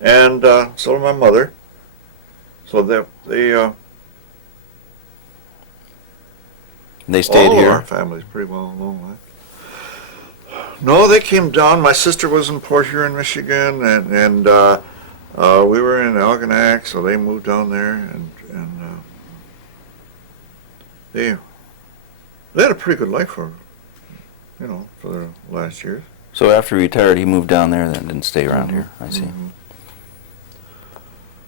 And so did my mother. So They stayed all here? of our family's pretty well along. No, they came down. My sister was in Port Huron, Michigan, and we were in Algonac, so they moved down there, and they had a pretty good life for the last years. So after he retired, he moved down there then, didn't stay around here. I see. Mm-hmm.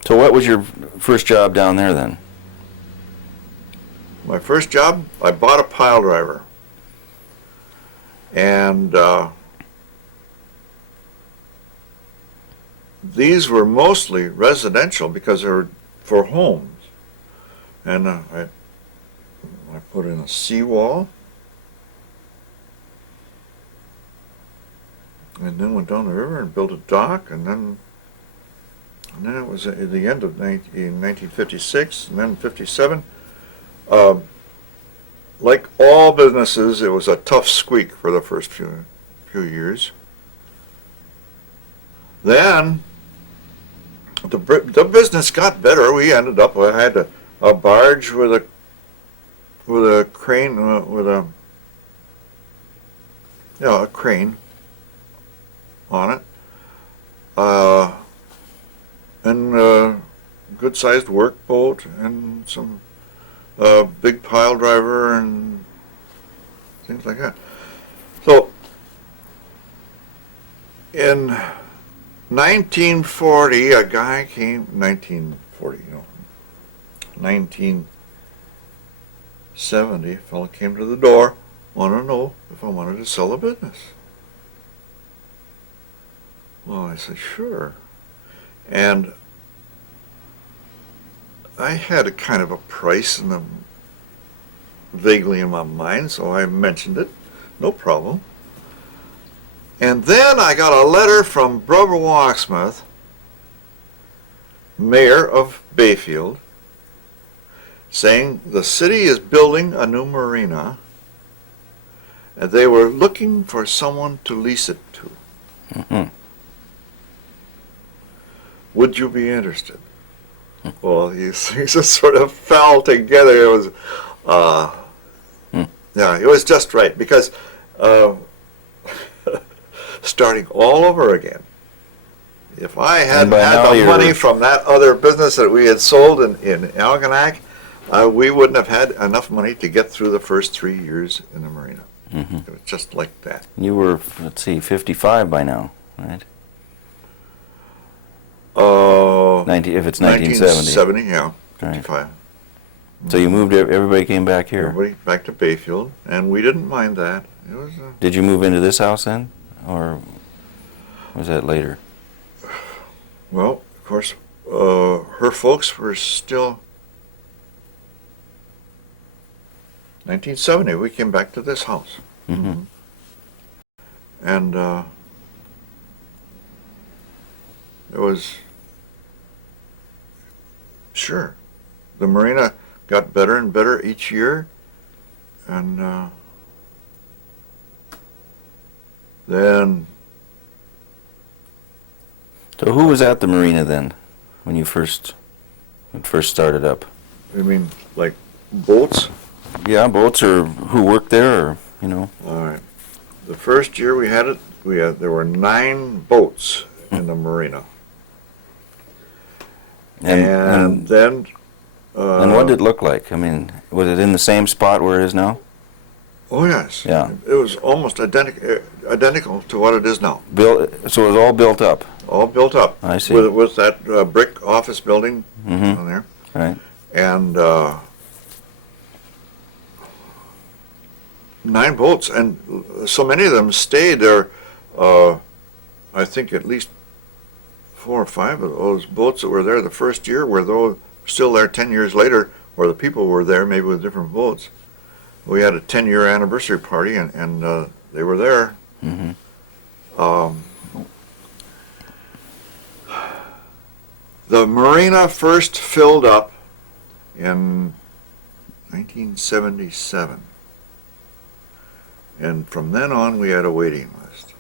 So what was your first job down there then? My first job, I bought a pile driver. And these were mostly residential because they were for homes. And put in a seawall, and then went down the river and built a dock, and then it was at the end of 1956, and then 57. Like all businesses, it was a tough squeak for the first few years. Then the business got better. We ended up, I had a barge with a crane, a crane on it, and a good-sized workboat and some big pile driver and things like that. So in 1940, a guy came, 1970, a fellow came to the door, wanted to know if I wanted to sell a business. Well, I said, sure. And I had a kind of a price vaguely in my mind, so I mentioned it, no problem. And then I got a letter from Brother Walksmith, mayor of Bayfield, saying the city is building a new marina, and they were looking for someone to lease it to. Mm-hmm. Would you be interested? Well, he just sort of fell together. It was, yeah, it was just right, because starting all over again. If I hadn't had the money from that other business that we had sold in Algonac, we wouldn't have had enough money to get through the first 3 years in the marina. Mm-hmm. It was just like that. You were, let's see, 55 by now, right? If it's 1970. 1970, yeah, Right. 55. So you moved, everybody came back here. Everybody back to Bayfield, and we didn't mind that. It was. Did you move into this house then, or was that later? Well, of course, her folks were still. 1970, we came back to this house. Mm-hmm. And it was, sure, the marina got better and better each year, and then. So who was at the marina then, when you first started up? You mean like boats? Yeah, boats, or who worked there, or, you know. All right. The first year we had it, there were 9 boats in the marina. And then. And what did it look like? I mean, was it in the same spot where it is now? Oh yes. Yeah. It was almost identical to what it is now. So it was all built up. All built up. I see. With that brick office building Mm-hmm. on there. Right. And 9 boats, and so many of them stayed there. I think at least 4 or 5 of those boats that were there the first year were still there 10 years later, or the people were there maybe with different boats. We had a 10-year anniversary party, and they were there. Mm-hmm. The marina first filled up in 1977. And from then on, we had a waiting list.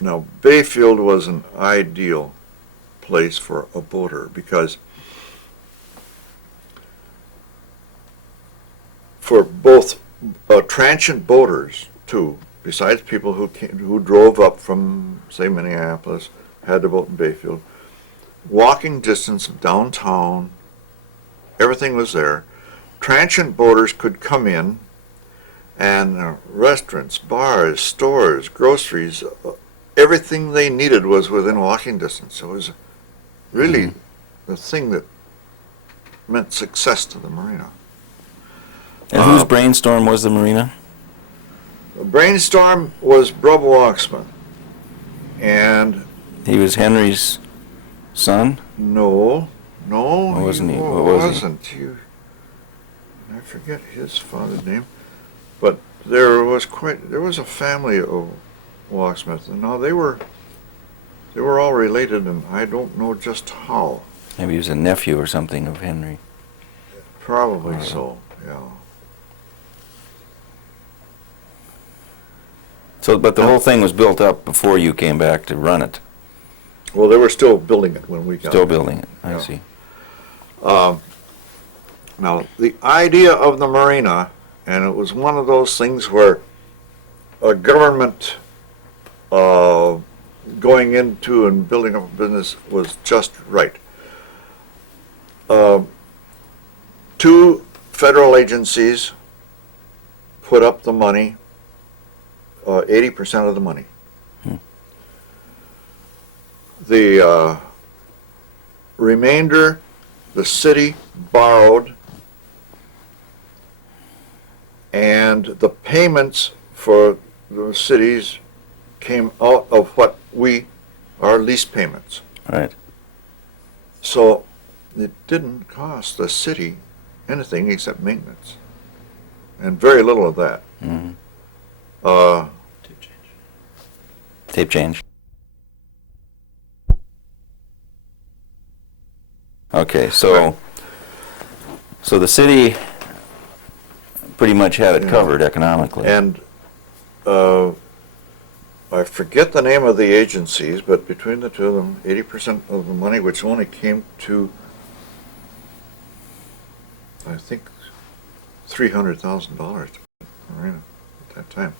Now, Bayfield was an ideal place for a boater, because for both transient boaters, too, besides people who drove up from, say, Minneapolis, had to boat in Bayfield, walking distance of downtown, everything was there. Transient boaters could come in, and restaurants, bars, stores, groceries, everything they needed was within walking distance. It was really the thing that meant success to the marina. And whose brainstorm was the marina? The brainstorm was Brub Walksmith. And He was Henry's son? no, No, What wasn't he? he What was he? wasn't. I forget his father's name, but there was a family of locksmiths, and now they were all related, and I don't know just how. Maybe he was a nephew or something of Henry. Probably so, yeah. So, but the whole thing was built up before you came back to run it. Well, they were still building it when we got Still there. building it. I Yeah. see. Now, the idea of the marina, and it was one of those things where a government going into and building up a business was just right. Two federal agencies put up the money, 80% of the money. The remainder, the city borrowed, and the payments for the cities came out of what our lease payments. Right. So it didn't cost the city anything except maintenance, and very little of that. Mm-hmm. Uh, Tape change. Okay, so the city pretty much had it Yeah. covered economically. And I forget the name of the agencies, but between the two of them, 80% of the money, which only came to, I think, $300,000 to the marina at that time.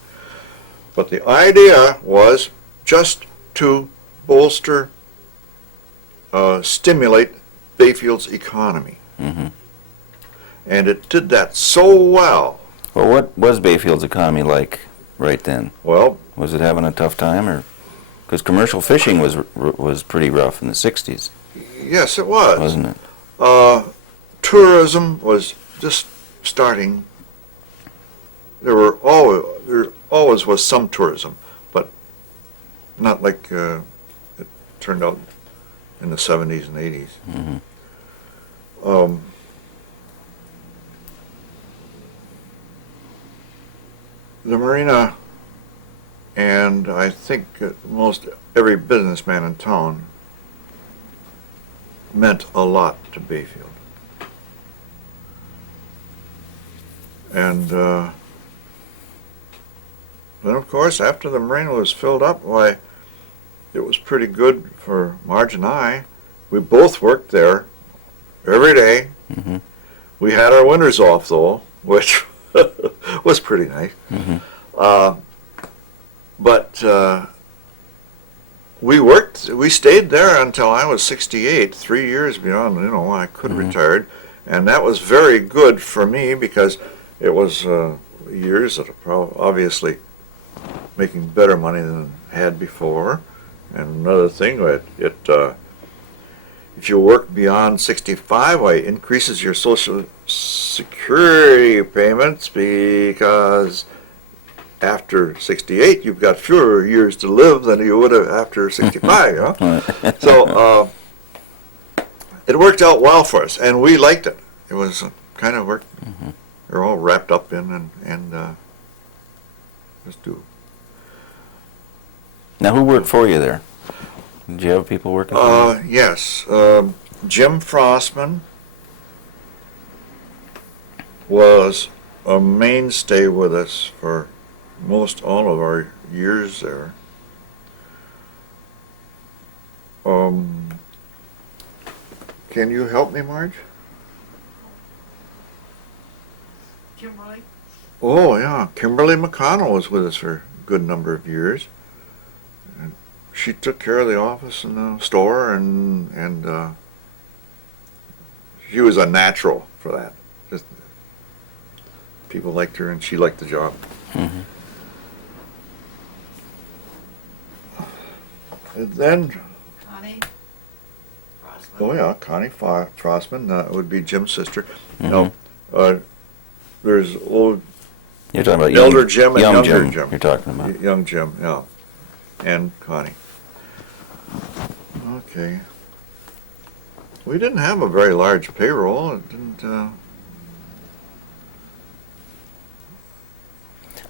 But the idea was just to bolster, stimulate Bayfield's economy. Mm-hmm. And it did that so well. Well, what was Bayfield's economy like right then? Well, Was it having a tough time, or because commercial fishing was pretty rough in the '60s, yes, it was. wasn't it? Tourism was just starting. There always was some tourism, but not like it turned out in the 70s and 80s. Mm-hmm. The marina, and I think most every businessman in town, meant a lot to Bayfield. And then, of course, after the marina was filled up, why, it was pretty good for Marge and I. We both worked there every day. Mm-hmm. We had our winters off, though, which was pretty nice. Mm-hmm. But we stayed there until I was 68, 3 years beyond, I could have retired. And that was very good for me because it was years that are obviously making better money than I had before. And another thing, if you work beyond 65, it increases your Social Security payments because after 68, you've got fewer years to live than you would have after 65, So it worked out well for us, and we liked it. It was kind of work we're all wrapped up in, and just do. Now, who worked for you there? Did you have people working for you? Yes, Jim Frostman was a mainstay with us for most all of our years there. Can you help me, Marge? Kimberly? Oh, yeah. Kimberly McConnell was with us for a good number of years. And she took care of the office and the store, and she was a natural for that. Just people liked her, and she liked the job. Mm-hmm. And then, Connie? Frostman? oh yeah, Connie Frostman would be Jim's sister. Mm-hmm. No, there's old You're talking about Elder Jim and young younger Jim. You're talking about. Young Jim, yeah, and Connie. Okay. We didn't have a very large payroll. It didn't.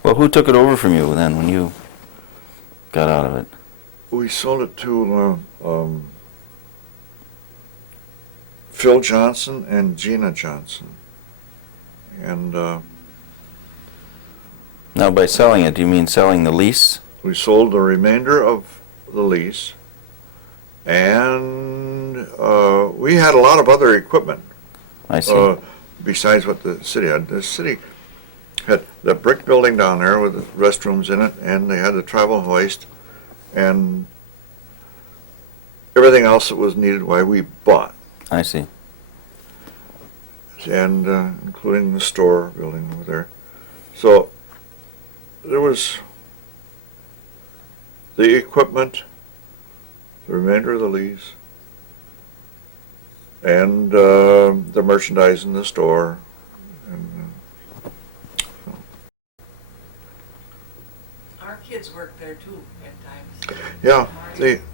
Well, who took it over from you then when you got out of it? We sold it to Phil Johnson and Gina Johnson, and Now, by selling it, do you mean selling the lease? we sold the remainder of the lease, and we had a lot of other equipment I see. besides what the city had. The city had the brick building down there with the restrooms in it, and they had the travel hoist, and everything else that was needed, why we bought, I see. and including the store building over there. So there was the equipment, the remainder of the lease, and the merchandise in the store. And, Our kids worked there too at times. yeah,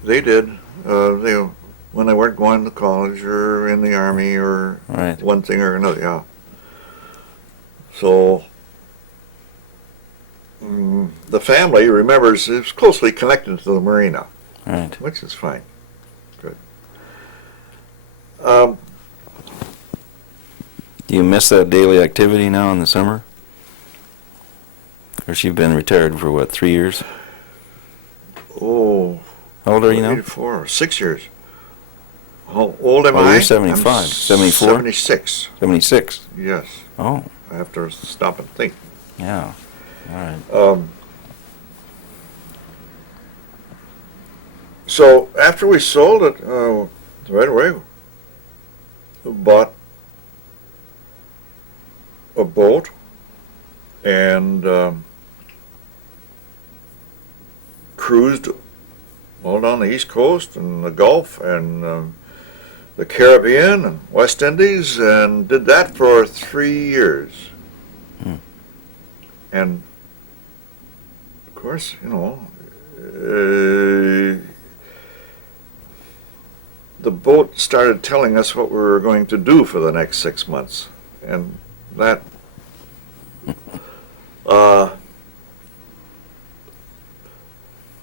they did. They when they weren't going to college or in the army or Right. one thing or another. Yeah. So the family remembers it's closely connected to the marina, Right. which is fine. Good. Do you miss that daily activity now in the summer? Of course, you've been retired for what, 3 years? Oh, How old are you now? 84, 6 years. How old am Oh, I? you're 75. I'm 74? 76. 76. Yes. Oh, I have to stop and think. yeah. All right. So after we sold it, right away, we bought a boat and cruised all down the East Coast and the Gulf and the Caribbean and West Indies, and did that for 3 years. And of course, the boat started telling us what we were going to do for the next 6 months, and that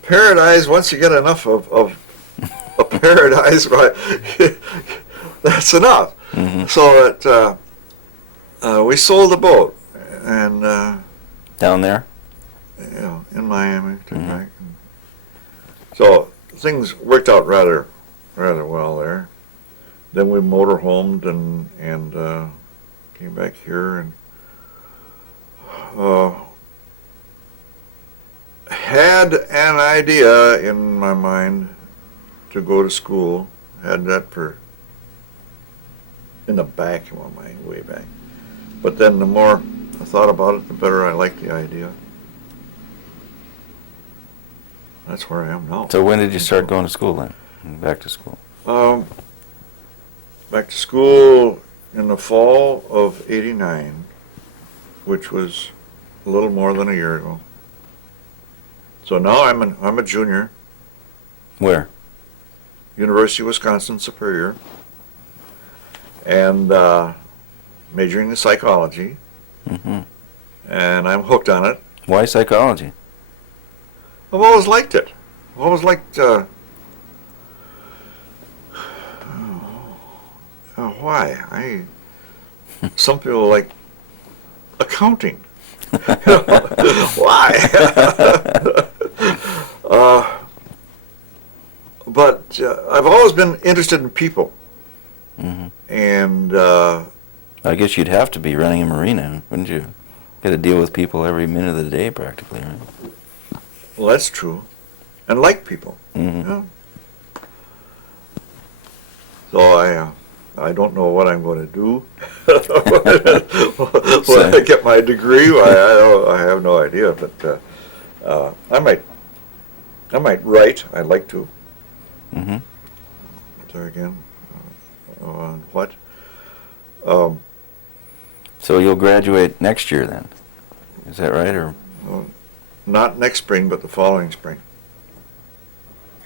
paradise. Once you get enough of a paradise, right, that's enough. So we sold the boat, and Down there? in Miami, took back. So things worked out rather well there. Then we motorhomed and came back here and had an idea in my mind to go to school. Had that in the back of my mind, way back. But then the more I thought about it, the better I liked the idea. That's where I am now. So when did you start going to school then? Back to school? Back to school in the fall of '89, which was a little more than a year ago. So now I'm a junior, Where? University of Wisconsin Superior, and majoring in psychology, and I'm hooked on it. Why psychology? I've always liked it. I've always liked. Why? Some people like accounting. Why? But I've always been interested in people, and I guess you'd have to be running a marina, wouldn't you? Got to deal with people every minute of the day, practically, right? well, that's true, and like people. Mm-hmm. Yeah. So I don't know what I'm going to do when I get my degree. I have no idea, but I might write. I'd like to. Mm-hmm. There again, on what? So you'll graduate next year then? Is that right, or? Not next spring, but the following spring.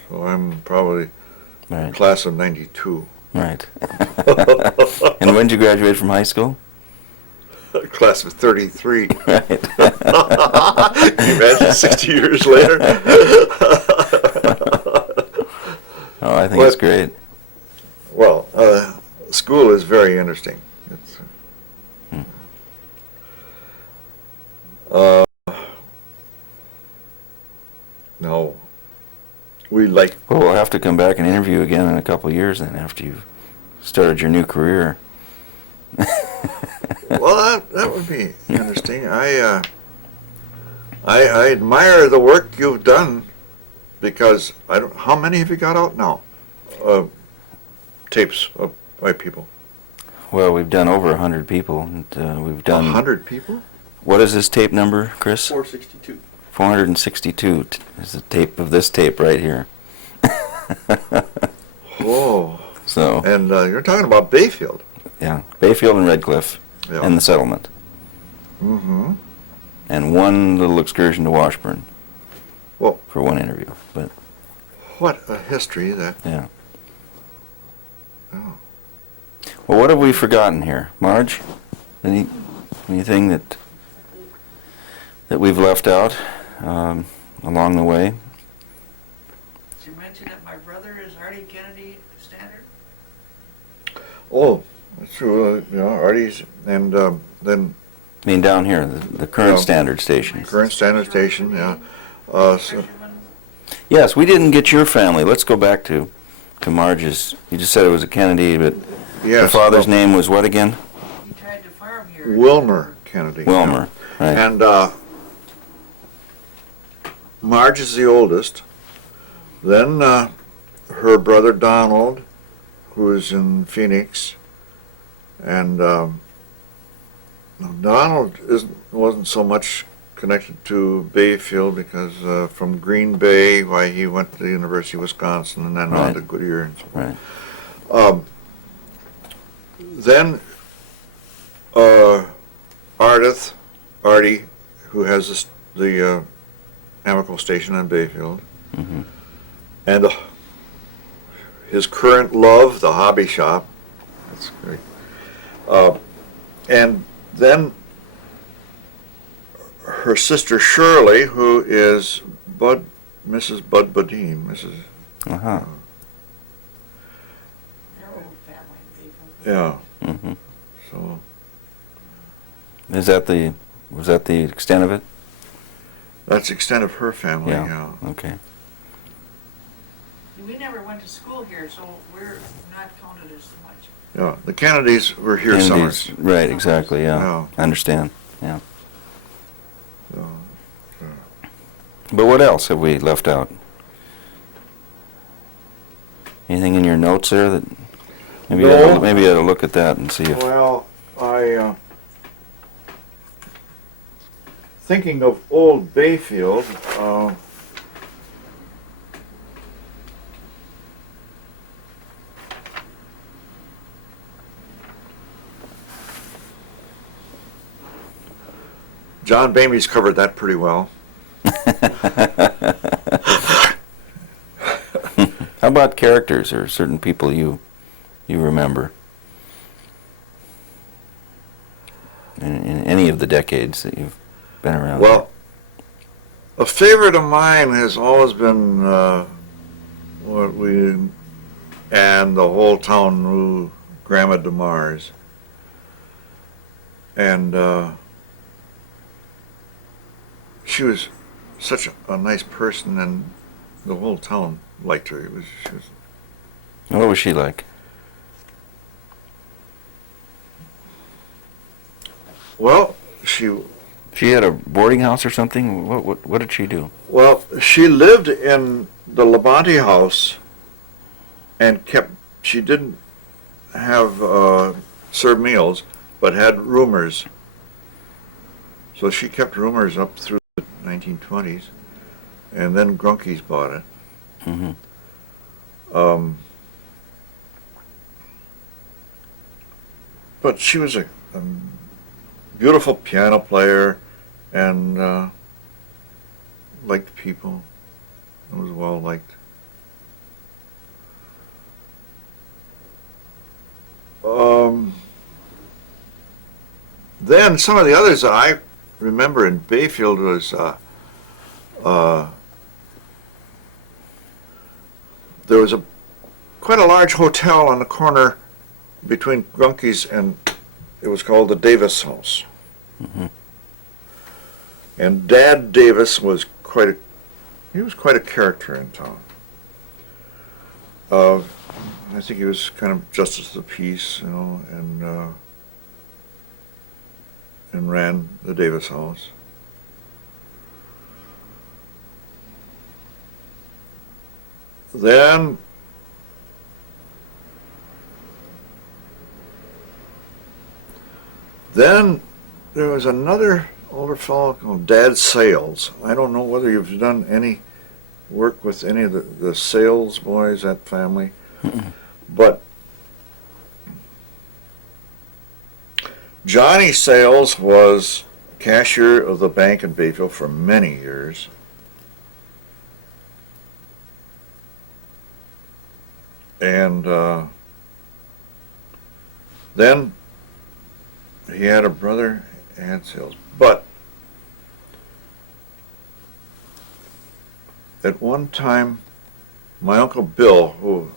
So I'm probably Right. class of '92. Right. And when did you graduate from high school? Class of 33. Right. Can you imagine 60 years later? Oh, I think it's But- great. Well, school is very interesting. It's, no, we like. Well, we'll have to come back and interview again in a couple of years then after you've started your new career. Well, that would be interesting. I admire the work you've done because I don't. How many have you got out now? Tapes by people. Well, we've done over 100 people, and we've done... 100 people? What is this tape number, Chris? 462. 462 is the tape of this tape right here. Whoa. So, And you're talking about Bayfield. yeah, Bayfield and Redcliffe Yeah. and the settlement. Mm-hmm. And one little excursion to Washburn. Well- for one interview, but What a history that. yeah. Oh. Well, what have we forgotten here, Marge? Anything that we've left out along the way? Did you mention that my brother is Artie Kennedy Standard? Oh, that's true. Yeah, Artie's, and then I mean, down here, the current Yeah. standard station. current standard station. Yeah. So, Fisherman? Yes, we didn't get your family. Let's go back to Marge's. You just said it was a Kennedy, but yes. the father's well, name was what again? He tried to farm here. Wilmer Kennedy. Wilmer. Right. And Marge is the oldest. Then her brother Donald, who is in Phoenix, and Donald wasn't so much connected to Bayfield because from Green Bay, why he went to the University of Wisconsin and then on Right. to Goodyear and so Right. Then Artie, who has the Amical station in Bayfield, Mm-hmm. and his current love, the hobby shop. That's great. And then her sister Shirley, who is Mrs. Bud Bodine, Mrs. Uh-huh. Their old family, Bayfield. Yeah. Mm-hmm. So Was that the extent of it? that's the extent of her family. Yeah. Okay. We never went to school here, so we're not counted as much. Yeah. The Kennedys were here Kennedy's- summers. Right, exactly, yeah. Yeah. I understand, yeah. So, But what else have we left out? Anything in your notes there that maybe No. maybe you ought to look at that and see if well, I thinking of old Bayfield. John Bamey's covered that pretty well. How about characters or certain people you remember in any of the decades that you've been around? Well, a favorite of mine has always been what we and the whole town knew Grandma DeMars. And she was such a nice person, and the whole town liked her. She was What was she like? well. She She had a boarding house or something? What did she do? well. She lived in the Labonte house, and She didn't have served meals, but had roomers. So she kept roomers up through the 1920s, and then Grunke's bought it. Mm-hmm. But she was a beautiful piano player and liked people. It was well liked. then some of the others that I remember in Bayfield was there was quite a large hotel on the corner between Grunke's, and it was called the Davis House. Mm-hmm. And Dad Davis was quite a character in town. I think he was kind of justice of the peace, you know, and ran the Davis House. Then there was another older fellow called Dad Sales. I don't know whether you've done any work with any of the Sales boys, that family, but Johnny Sales was cashier of the bank in Bayfield for many years. And then he had a brother and Sales. But at one time, my Uncle Bill, who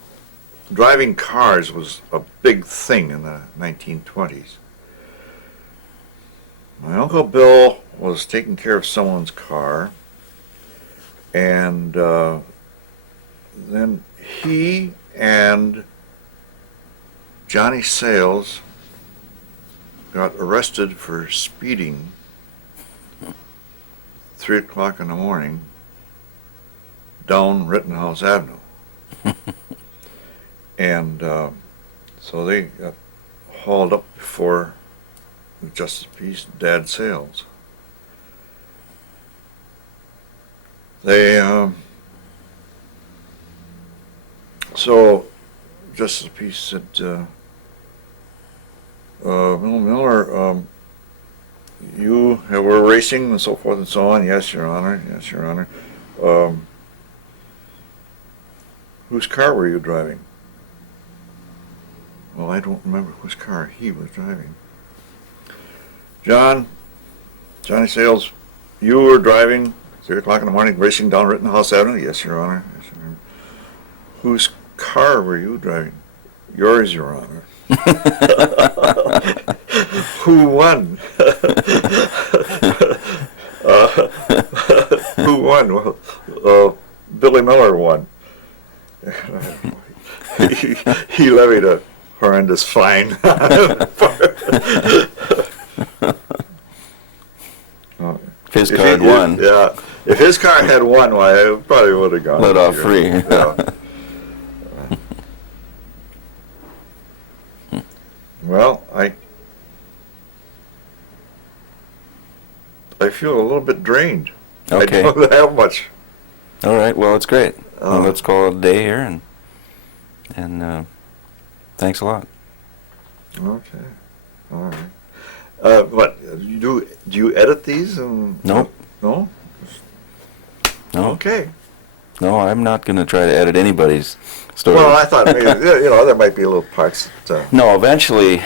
driving cars was a big thing in the 1920s. My Uncle Bill was taking care of someone's car, and then he and Johnny Sales got arrested for speeding 3 o'clock in the morning down Rittenhouse Avenue. And so they got hauled up before the Justice of Peace, Dad Sales. They, so Justice of Peace said, Miller, you were racing and so forth and so on. Yes, Your Honor. Yes, Your Honor. Whose car were you driving? Well, I don't remember whose car he was driving. Johnny Sales, you were driving 3 o'clock in the morning, racing down Rittenhouse Avenue? Yes, Your Honor. Yes, Your Honor. Whose car were you driving? Yours, Your Honor. Who won? Who won? Well, Billy Miller won. he levied a horrendous fine. His car had won. Yeah. If his car had won, why, it probably would have gone. Let off free. Yeah. Well, I feel a little bit drained. Okay. I don't have much. All right. Well, it's great. Well, let's call it a day here, and thanks a lot. Okay. All right. What do you edit these? Nope. No. No. Okay. No, I'm not going to try to edit anybody's story. Well, I thought maybe, there might be little parts. No, eventually